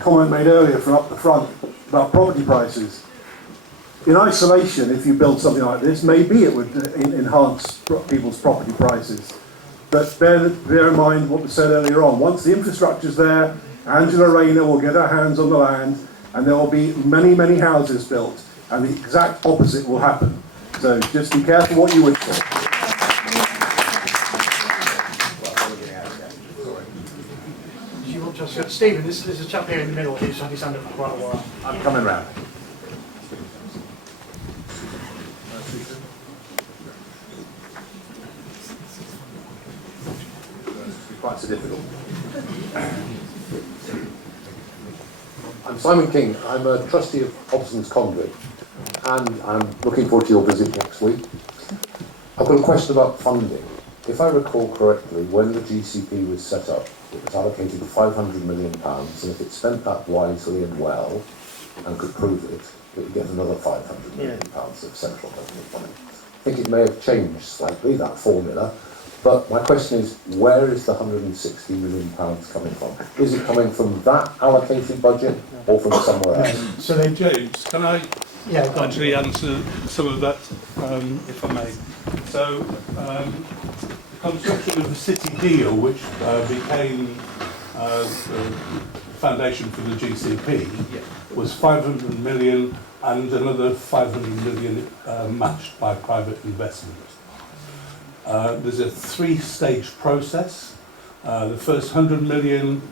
comment made earlier from up the front about property prices. In isolation, if you build something like this, maybe it would enhance people's property prices. But bear in mind what was said earlier on. Once the infrastructure's there, Angela Rayner will get her hands on the land and there will be many, many houses built and the exact opposite will happen. So just be careful what you wish for. Stephen, there's a chap here in the middle who's had his hand up for quite a while. I'm coming round. It's quite so difficult. I'm Simon King. I'm a trustee of Hobson's Conduit, and I'm looking forward to your visit next week. I've got a question about funding. If I recall correctly, when the GCP was set up, it was allocated £500 million, and if it spent that wisely and well, and could prove it, it would get another £500 million of central government money. I think it may have changed slightly, that formula, but my question is, where is the £160 million coming from? Is it coming from that allocated budget, or from somewhere else? So then, James, can I actually answer some of that, if I may? So, the construction of the city deal, which became the foundation for the GCP, was 500 million and another 500 million matched by private investment. There's a 3-stage process. The first 100 million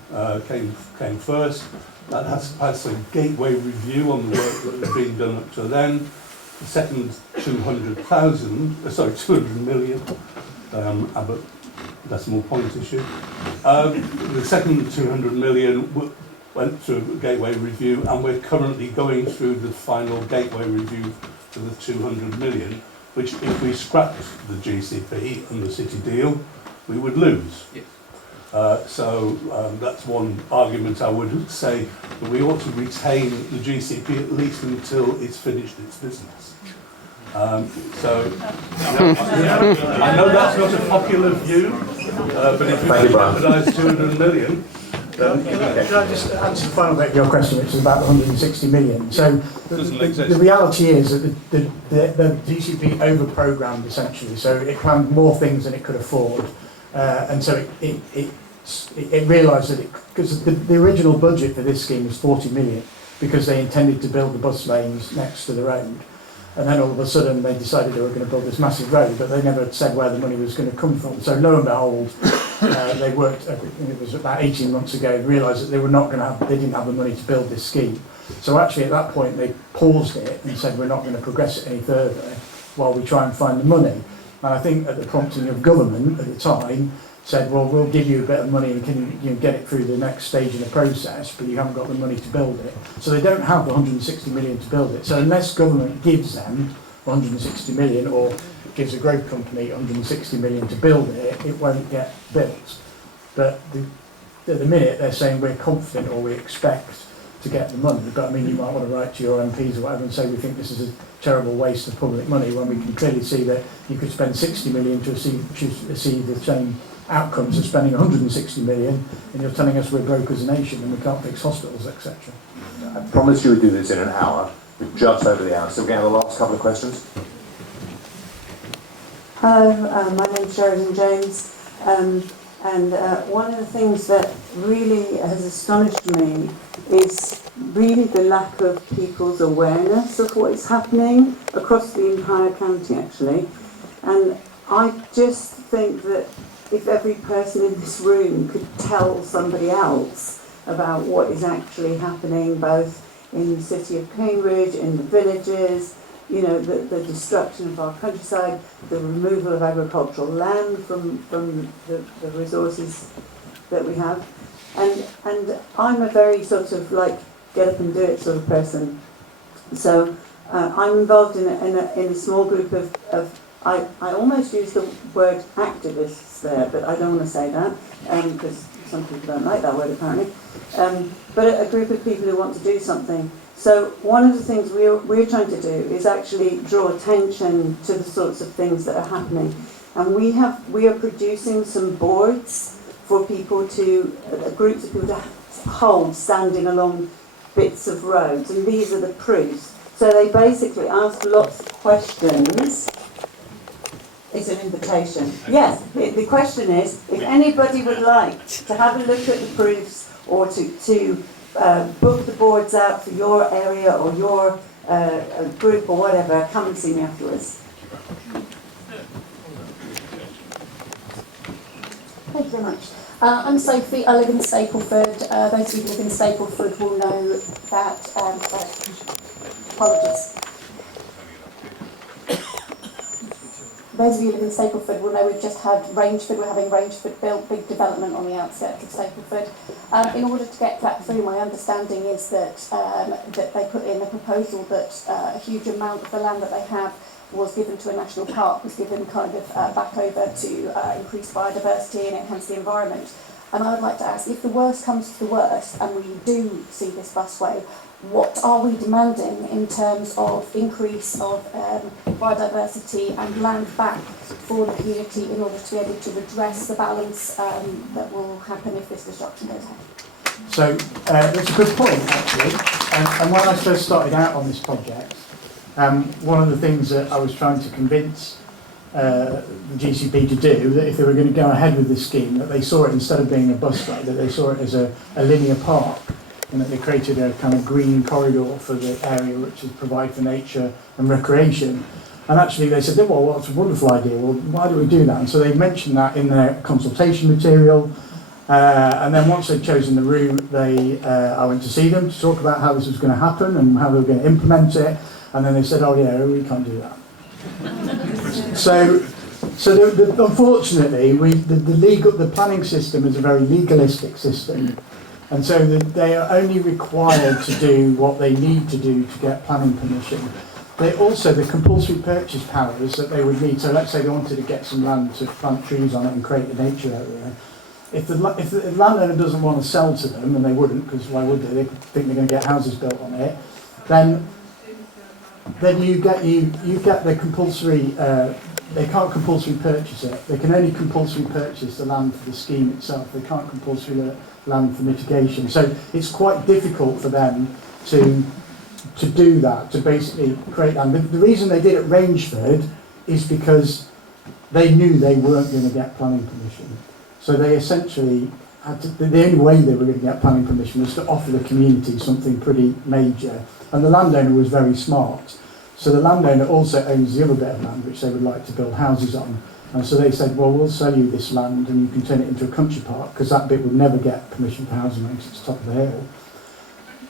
came first. That has to pass a gateway review on the work that was being done up to then. The second 200 million, Abbott decimal point issue. The second 200 million went through a gateway review, and we're currently going through the final gateway review for the 200 million, which if we scrapped the GCP and the city deal, we would lose. Yes. So that's one argument I would say, that we ought to retain the GCP at least until it's finished its business. I know that's not a popular view, but if we can jeopardise 200 million, then... Can I just answer the final bit of your question, which is about the 160 million? So the reality is that the GCP over-programmed essentially, so it planned more things than it could afford, and so it realised that because the original budget for this scheme was 40 million, because they intended to build the bus lanes next to the road. And then all of a sudden they decided they were going to build this massive road, but they never said where the money was going to come from. So lo and behold, they worked, it was about 18 months ago, realised that they didn't have the money to build this scheme. So actually at that point they paused it and said we're not going to progress it any further while we try and find the money. And I think at the prompting of government at the time, said, well, we'll give you a bit of money and can you get it through the next stage in the process, but you haven't got the money to build it. So they don't have the 160 million to build it. So unless government gives them 160 million or gives a growth company 160 million to build it, it won't get built. But at the minute they're saying we're confident or we expect to get the money. But I mean, you might want to write to your MPs or whatever and say we think this is a terrible waste of public money, when we can clearly see that you could spend 60 million to achieve the same outcomes as spending 160 million, and you're telling us we're broke as a nation and we can't fix hospitals, etc. I promised you would do this in an hour. We're just over the hour, so we're going to have the last couple of questions. Hello, my name's Sheridan James, and one of the things that really has astonished me is really the lack of people's awareness of what is happening across the entire county, actually. And I just think that if every person in this room could tell somebody else about what is actually happening, both in the city of Cambridge, in the villages, you know, the destruction of our countryside, the removal of agricultural land from the resources that we have. And I'm a very sort of like get up and do it sort of person. So I'm involved in a small group of I almost use the word activists there, but I don't want to say that because some people don't like that word apparently. But a group of people who want to do something. So one of the things we're trying to do is actually draw attention to the sorts of things that are happening. And we are producing some boards for people to, groups of people to hold standing along bits of roads. And these are the proofs. So they basically ask lots of questions. It's an invitation. Yes, the question is, if anybody would like to have a look at the proofs or to book the boards out for your area or your group or whatever, come and see me afterwards. Thank you very much. I'm Sophie, I live in Stapleford. Those of you who live in Stapleford will know that, apologies. Those of you who live in Stapleford will know we've just had Rangeford, we're having Rangeford built, big development on the outskirts of Stapleford. In order to get that through, my understanding is that that they put in a proposal that a huge amount of the land that they have was given to a national park, was given kind of back over to increase biodiversity and enhance the environment. And I would like to ask, if the worst comes to the worst and we do see this busway, what are we demanding in terms of increase of biodiversity and land back for the community in order to be able to redress the balance that will happen if this destruction goes ahead? So that's a good point, actually. And when I first started out on this project, one of the things that I was trying to convince the GCP to do, that if they were going to go ahead with this scheme, that they saw it instead of being a busway, that they saw it as a linear park, and that they created a kind of green corridor for the area which would provide for nature and recreation. And actually they said, well, that's a wonderful idea, well, why do we do that? And so they mentioned that in their consultation material, and then once they'd chosen the route, I went to see them to talk about how this was going to happen and how they were going to implement it, and then they said, oh yeah, we can't do that. So unfortunately, the planning system is a very legalistic system. And so they are only required to do what they need to do to get planning permission. They also, the compulsory purchase powers that they would need, so let's say they wanted to get some land to plant trees on it and create a nature area. If the landowner doesn't want to sell to them, and they wouldn't, because why would they? They think they're going to get houses built on it. Then you get the compulsory. They can't compulsory purchase it. They can only compulsory purchase the land for the scheme itself. They can't compulsory land for mitigation. So it's quite difficult for them to do that, to basically create land. The reason they did it at Rangeford is because they knew they weren't going to get planning permission. So they essentially had to, the only way they were going to get planning permission was to offer the community something pretty major. And the landowner was very smart. So the landowner also owns the other bit of land which they would like to build houses on. And so they said, well, we'll sell you this land and you can turn it into a country park, because that bit would never get permission for housing because it's top of the hill.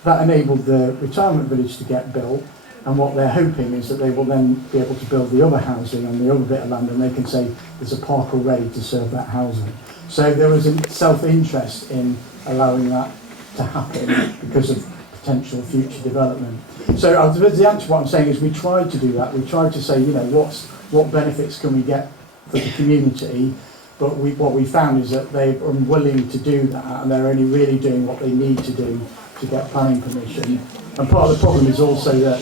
That enabled the retirement village to get built, and what they're hoping is that they will then be able to build the other housing on the other bit of land, and they can say there's a park already to serve that housing. So there was a self-interest in allowing that to happen because of potential future development. So the answer to what I'm saying is we tried to do that. We tried to say, you know, what benefits can we get for the community, but what we found is that they're unwilling to do that, and they're only really doing what they need to do to get planning permission. And part of the problem is also that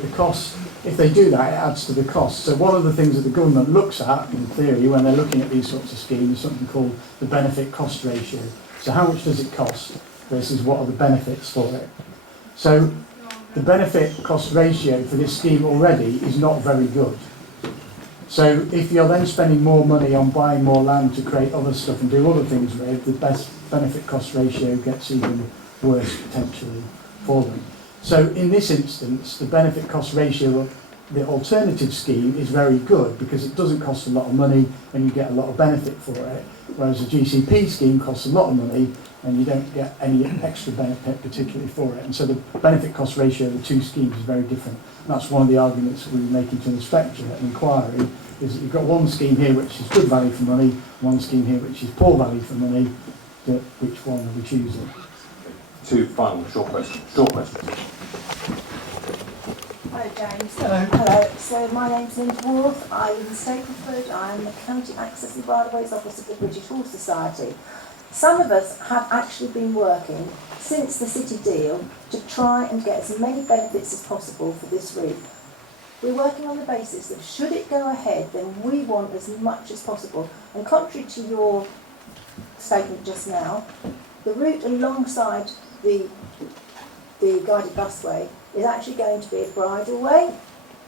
the cost, if they do that, it adds to the cost. So one of the things that the government looks at, in theory, when they're looking at these sorts of schemes, is something called the benefit-cost ratio. So how much does it cost versus what are the benefits for it? So the benefit-cost ratio for this scheme already is not very good. So if you're then spending more money on buying more land to create other stuff and do other things with, the best benefit-cost ratio gets even worse potentially for them. So in this instance, the benefit-cost ratio of the alternative scheme is very good because it doesn't cost a lot of money and you get a lot of benefit for it, whereas a GCP scheme costs a lot of money and you don't get any extra benefit particularly for it. And so the benefit-cost ratio of the two schemes is very different. And that's one of the arguments that we were making to the inspector at an inquiry, is that you've got one scheme here which is good value for money, one scheme here which is poor value for money. Which one are we choosing? Two final short questions. Short questions. Hello James. Hello. Hello. So my name's Linda Ward. I live in Stapleford. I'm the County Access and Right-of-Ways Office of the British Horse Society. Some of us have actually been working since the city deal to try and get as many benefits as possible for this route. We're working on the basis that should it go ahead, then we want as much as possible. And contrary to your statement just now, the route alongside the guided busway is actually going to be a bridle way,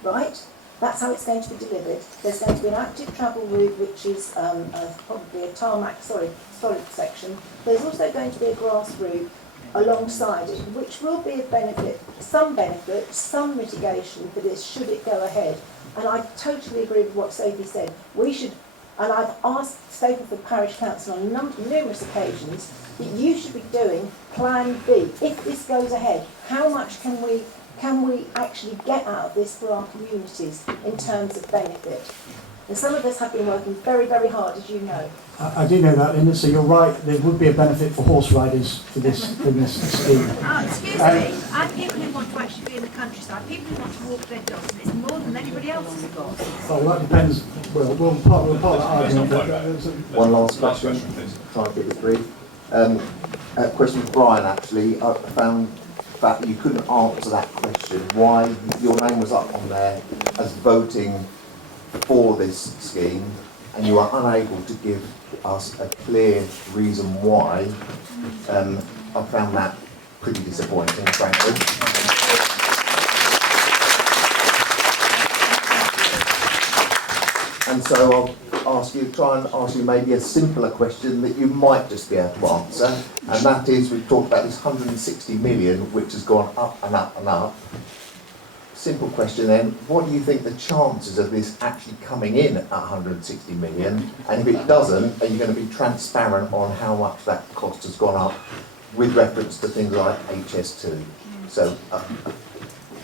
right? That's how it's going to be delivered. There's going to be an active travel route, which is probably a tarmac, solid section. There's also going to be a grass route alongside it, which will be a benefit, some mitigation for this should it go ahead. And I totally agree with what Sophie said. We should, and I've asked Stapleford Parish Council on numerous occasions, that you should be doing Plan B. If this goes ahead, how much can we actually get out of this for our communities in terms of benefit? And some of us have been working very, very hard, as you know. I do know that, Linda, so you're right, there would be a benefit for horse riders for this scheme. Excuse me, and people who want to actually be in the countryside, people who want to walk their dogs, it's more than anybody else has got. Well, that depends, we'll part of that argument. One last question, try and keep it brief. A question for Brian, actually. I found that you couldn't answer that question, why your name was up on there as voting for this scheme, and you are unable to give us a clear reason why. I found that pretty disappointing, frankly. And so I'll try and ask you maybe a simpler question that you might just be able to answer, and that is, we've talked about this 160 million, which has gone up and up and up. Simple question then, what do you think the chances of this actually coming in at 160 million? And if it doesn't, are you going to be transparent on how much that cost has gone up with reference to things like HS2? So,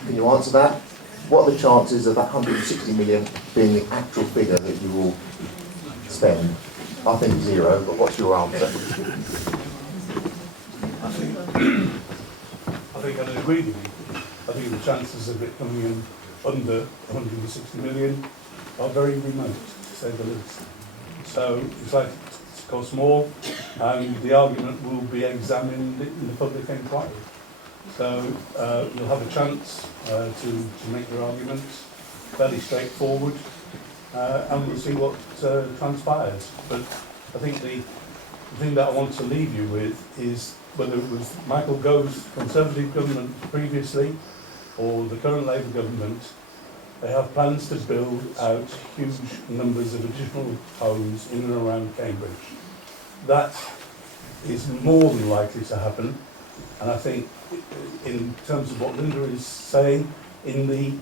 can you answer that? What are the chances of that 160 million being the actual figure that you will spend? I think 0, but what's your answer? I think I'd agree with you. I think the chances of it coming in under 160 million are very remote, to say the least. So it's like it costs more, and the argument will be examined in the public inquiry. So you'll have a chance to make your arguments fairly straightforward, and we'll see what transpires. But I think the thing that I want to leave you with is, whether it was Michael Gove's Conservative government previously or the current Labour government, they have plans to build out huge numbers of additional homes in and around Cambridge. That is more than likely to happen, and I think in terms of what Linda is saying, in the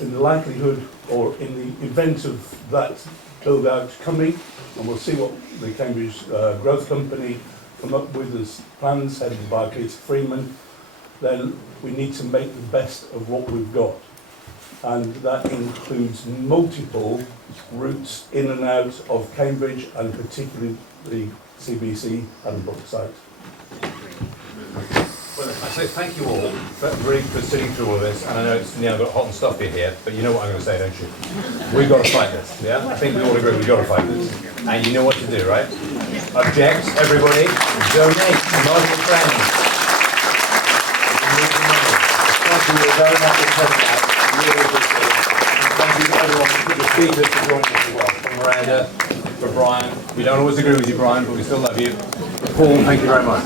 likelihood or in the event of that build out coming, and we'll see what the Cambridge Growth Company come up with as plans headed by Peter Freeman, then we need to make the best of what we've got. And that includes multiple routes in and out of Cambridge, and particularly the CBC and Brookside. Well, I say thank you all for sitting through all of this, and I know it's got hot and stuffy here, but you know what I'm going to say, don't you? We've got to fight this, yeah? I think we all agree we've got to fight this, and you know what to do, right? Object, everybody. Donate, not your friends. Thank you very much for coming out. Really appreciate it. And thank you to everyone, to the speakers for joining us as well. For Miranda, for Brian. We don't always agree with you, Brian, but we still love you. Paul, thank you very much.